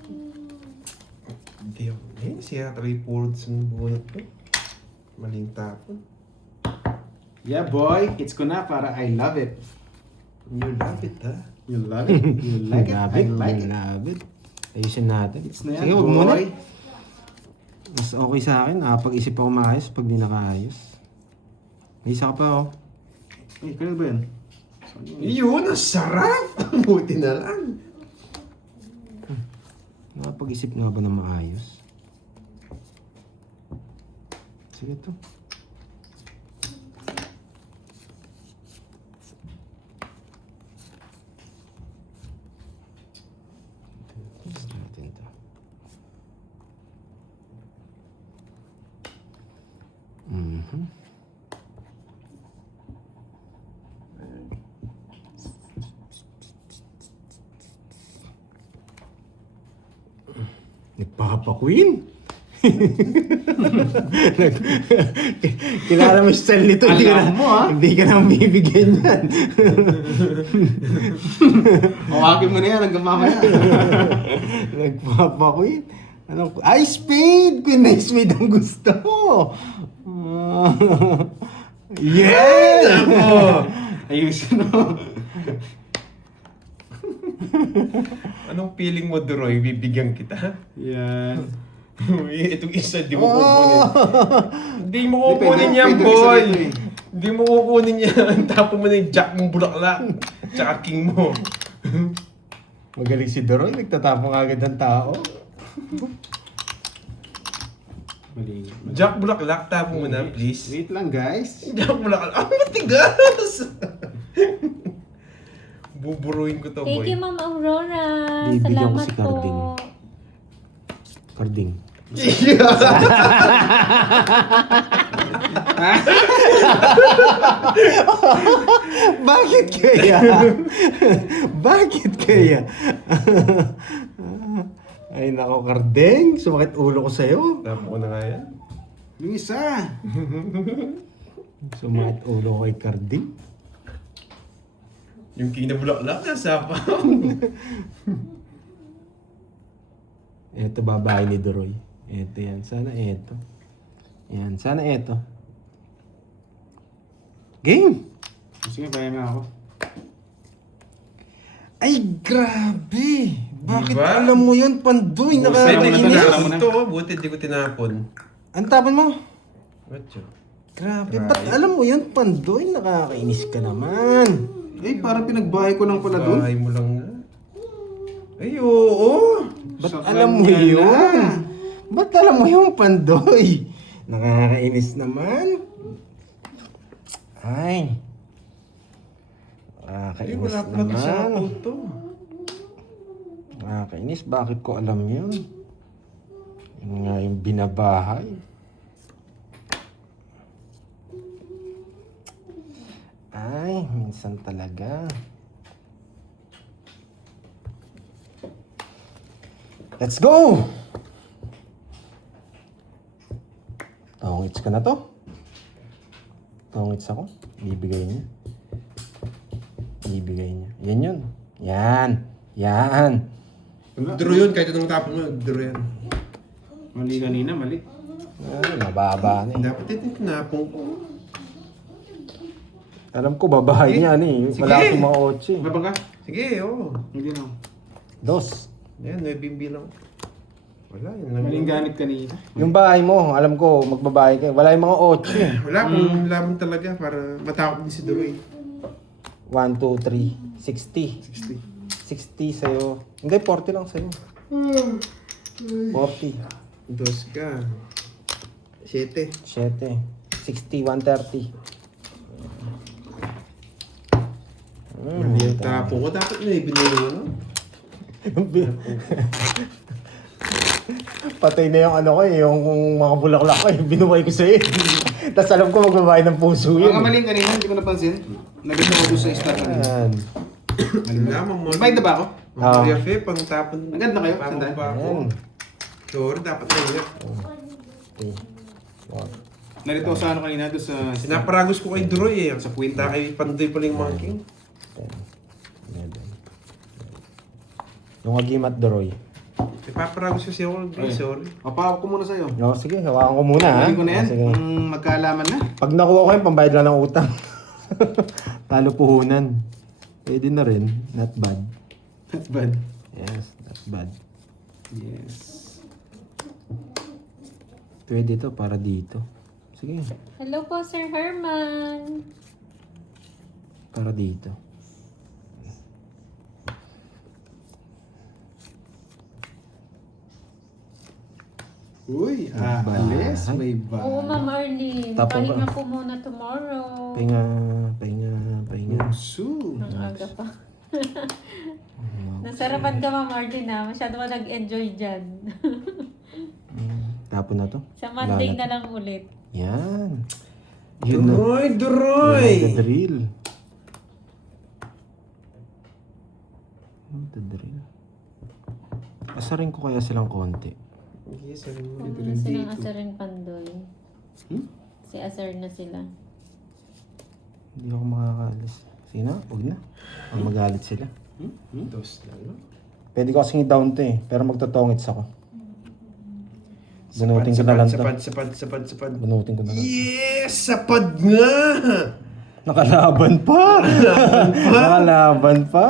Hindi ako. Siya 3/4 ng bunot ko. Maling tapon. Yeah, boy. Hits ko na para I love it. You love it, ha? You love it? You like it? I like it. Love it. Ayusin natin. Hits na yan, Sige, huwag muna. boy. Mas okay sa akin. Nakapag-isip ako maayos pag di nakaayos. May isa ka pa oh. Eh, kanil ba yan? Yun, ang sarap! Buti na lang. Nakapag-isip nga ba na maayos? Sige to. Test natin to. Mhm. Nagpapa-queen? Kilala mo yung style nito. Alam mo, ha? Hindi ka na bibigyan yan. Hawakin mo na yan hanggang mamaya. Nagpapa-queen? Ano? Ay, spade! Queen na spade ang gusto ko. Yes! Ayusin mo. Anong feeling mo, Duroy? Bibigyan kita? Yan. Itong isa, di mo kukunin. Hindi mo kukunin Depende- yan, depende boy! sa ito eh. Hindi mo kukunin yan. Tapos mo na yung jack mong bulaklak. Tsaka king mo. Magaling si Doroy. Nagtatapong agad ng tao. Mali. Jack bulaklak, tapos mo na, please. Wait lang, guys. Jack bulaklak. Ang matigas! Buburuin ko to, boy. Thank you, Ma'am Aurora. Bibigyan ko Salamat si Carding. po. Carding. Bakit kaya? Bakit kaya? Ay nako, Carding. Sumakit ulo ko sa'yo. Tapos ko na nga yan. Yung isa. Sumakit ulo ko kay Carding. Yung king na bulaklak, nasa pa. Ito babae ni Doroy. Ito yan. Sana ito. Yan. Sana ito. Game! Sige, bayan nga ako. Ay, grabe! Bakit Diba? alam mo yun, Pandoy? Buti Pwede ko Nakakainis. Nakakainis. Alam mo na. tinapon to. Buti di ko tinapon. Ang tapon mo? What yun? Grabe. Ba't alam mo yun, Pandoy? Nakakainis ka naman. Eh, parang pinagbahay ko lang pala dun. Bahay mo lang nga. Ay, oo. Ba't Sa alam mo kanya yun? na. Ba't alam mo yung Pandoy? Nakakainis naman. Ay. Ay, Nakakainis wala pa naman sa naman. auto. Nakakainis. Bakit ko alam yun? Yun nga yung binabahay. Ay, minsan talaga. Let's go! Tongits ka na to? Tongits ako? Bibigay niya. Bibigay niya. Yan yun. Yan. Yan. Draw yun, kahit anong tapon mo, draw yan. Mali kanina, mali. Ay, mababa na eh. Dapat ito yung tinapon ko. Alam ko, babahay niya eh. Sige. Wala akong mga 8 eh. Labang ka? Sige, oo. Hindi na. Dos. Yan, may bimbilang. Wala, yun lang. Maling ganit kanina. Yung bahay mo, alam ko, magbabahay kayo. Wala yung mga 8 eh. Wala akong laban talaga para matakot din si Duroy. 1, 2, 3, 60. 60 sa'yo. Hindi, 40 lang sa'yo. 40. Dos ka. 7. 7. 60, 130. Mali yung tapon ko. Dapat na ibinulo mo, no? Patay na yung ano ko eh, yung mga bulaklak ko eh. Binuhay ko sa'yo. Tapos alam ko magbabahay ng puso Mga yun. maling kanina, hindi ko napansin. Naganda ko doon sa start kanina. Ayan. Lamang mo. Bayad na ba ako? Ah. Maria Fe, pang tapon. Agad na kayo? Tapon Sandali. pa ako. Ayan. Sorry, dapat na yun. 3, 4, Narito ako sa ano kanina doon sa... Sinaparagos ko kay Duroy eh. Sa puwinta kay Pandoy pala yung monkey. 10, 11, Yung Agimat Doroy. Ipaparagos kasi ako, guys. Sorry. Papawak ko muna sa'yo. No, sige, hawakan ko muna ha. Kunin ko na yan. Sige. Magkaalaman na. Pag nakuha ko yun, pambayad lang ng utang. Talo puhunan. Pwede na rin. Not bad. Not bad. Yes, not bad. Yes. Pwede to para dito. Sige, Hello po, Sir Herman. para dito. Uy, Bahay. alis. May ba? Oo, Ma'am Arlene. Tapos Pahinga ba? po muna tomorrow. Pahinga, pahinga, pahinga. Su. Ang aga pa. Nasarapan ka, Ma'am Arlene, ha? Masyado ka nag-enjoy dyan. Tapon na to. Sa Monday Wala na lang ulit. Yan. Yun na. Duroy, Duroy! Yun ang drill. The drill. Asarin ko kaya silang konti. Yes, sabi mo. Huwag na silang asarin pandoy. Si asar na sila. Hindi ako makakaalis. Sige na, huwag na. Ang magalit sila. Dos lang, no? Pwede ko kasing i-down to eh. Pero magtotongits ako. Bunutin ko na lang to. Sapad. Bunutin ko na lang. Yes! Sapad nga! Nakalaban pa! Nakalaban pa!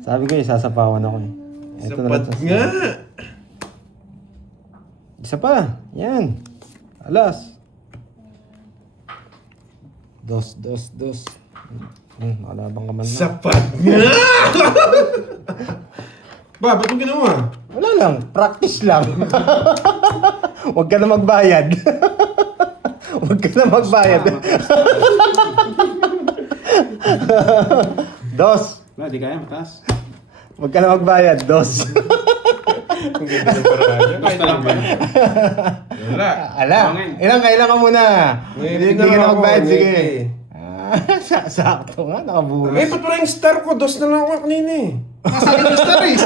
Sabi ko eh, sasapawan ako eh. Ito na lang Sapad sa- nga! Isa pa. Yan. Alas. Dos. Nakalabang ka man na. Sapad nga! Ba, ba't mo ginawa? Wala lang. Practice lang. Huwag ka na magbayad. Huwag ka na magbayad. Dos. Wala, di kaya. Mataas. Huwag ka na magbayad. Dos. Ang ganda ng paraan. Basta lang pala. Wala. Ala. Ilang ka muna. Hindi ka na magbayad. Sige. Sakto nga. Nakabulas. Eh, ba't wala yung star ko? Dos na lang ako kanina eh. Nasali yung star eh.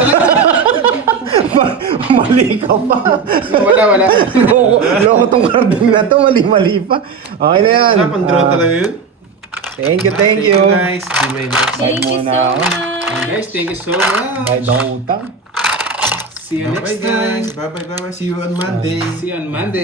Mali ka pa. Wala. Loko tong carding na to. Mali pa. Okay na yan. Wala, pang-draw talaga yun. Thank you. Thank you guys. Thank you muna so ako. much. Guys, thank you so much. Bayad ng utang. See you Bye next guys. time. Bye. See you on Monday. See you on Monday.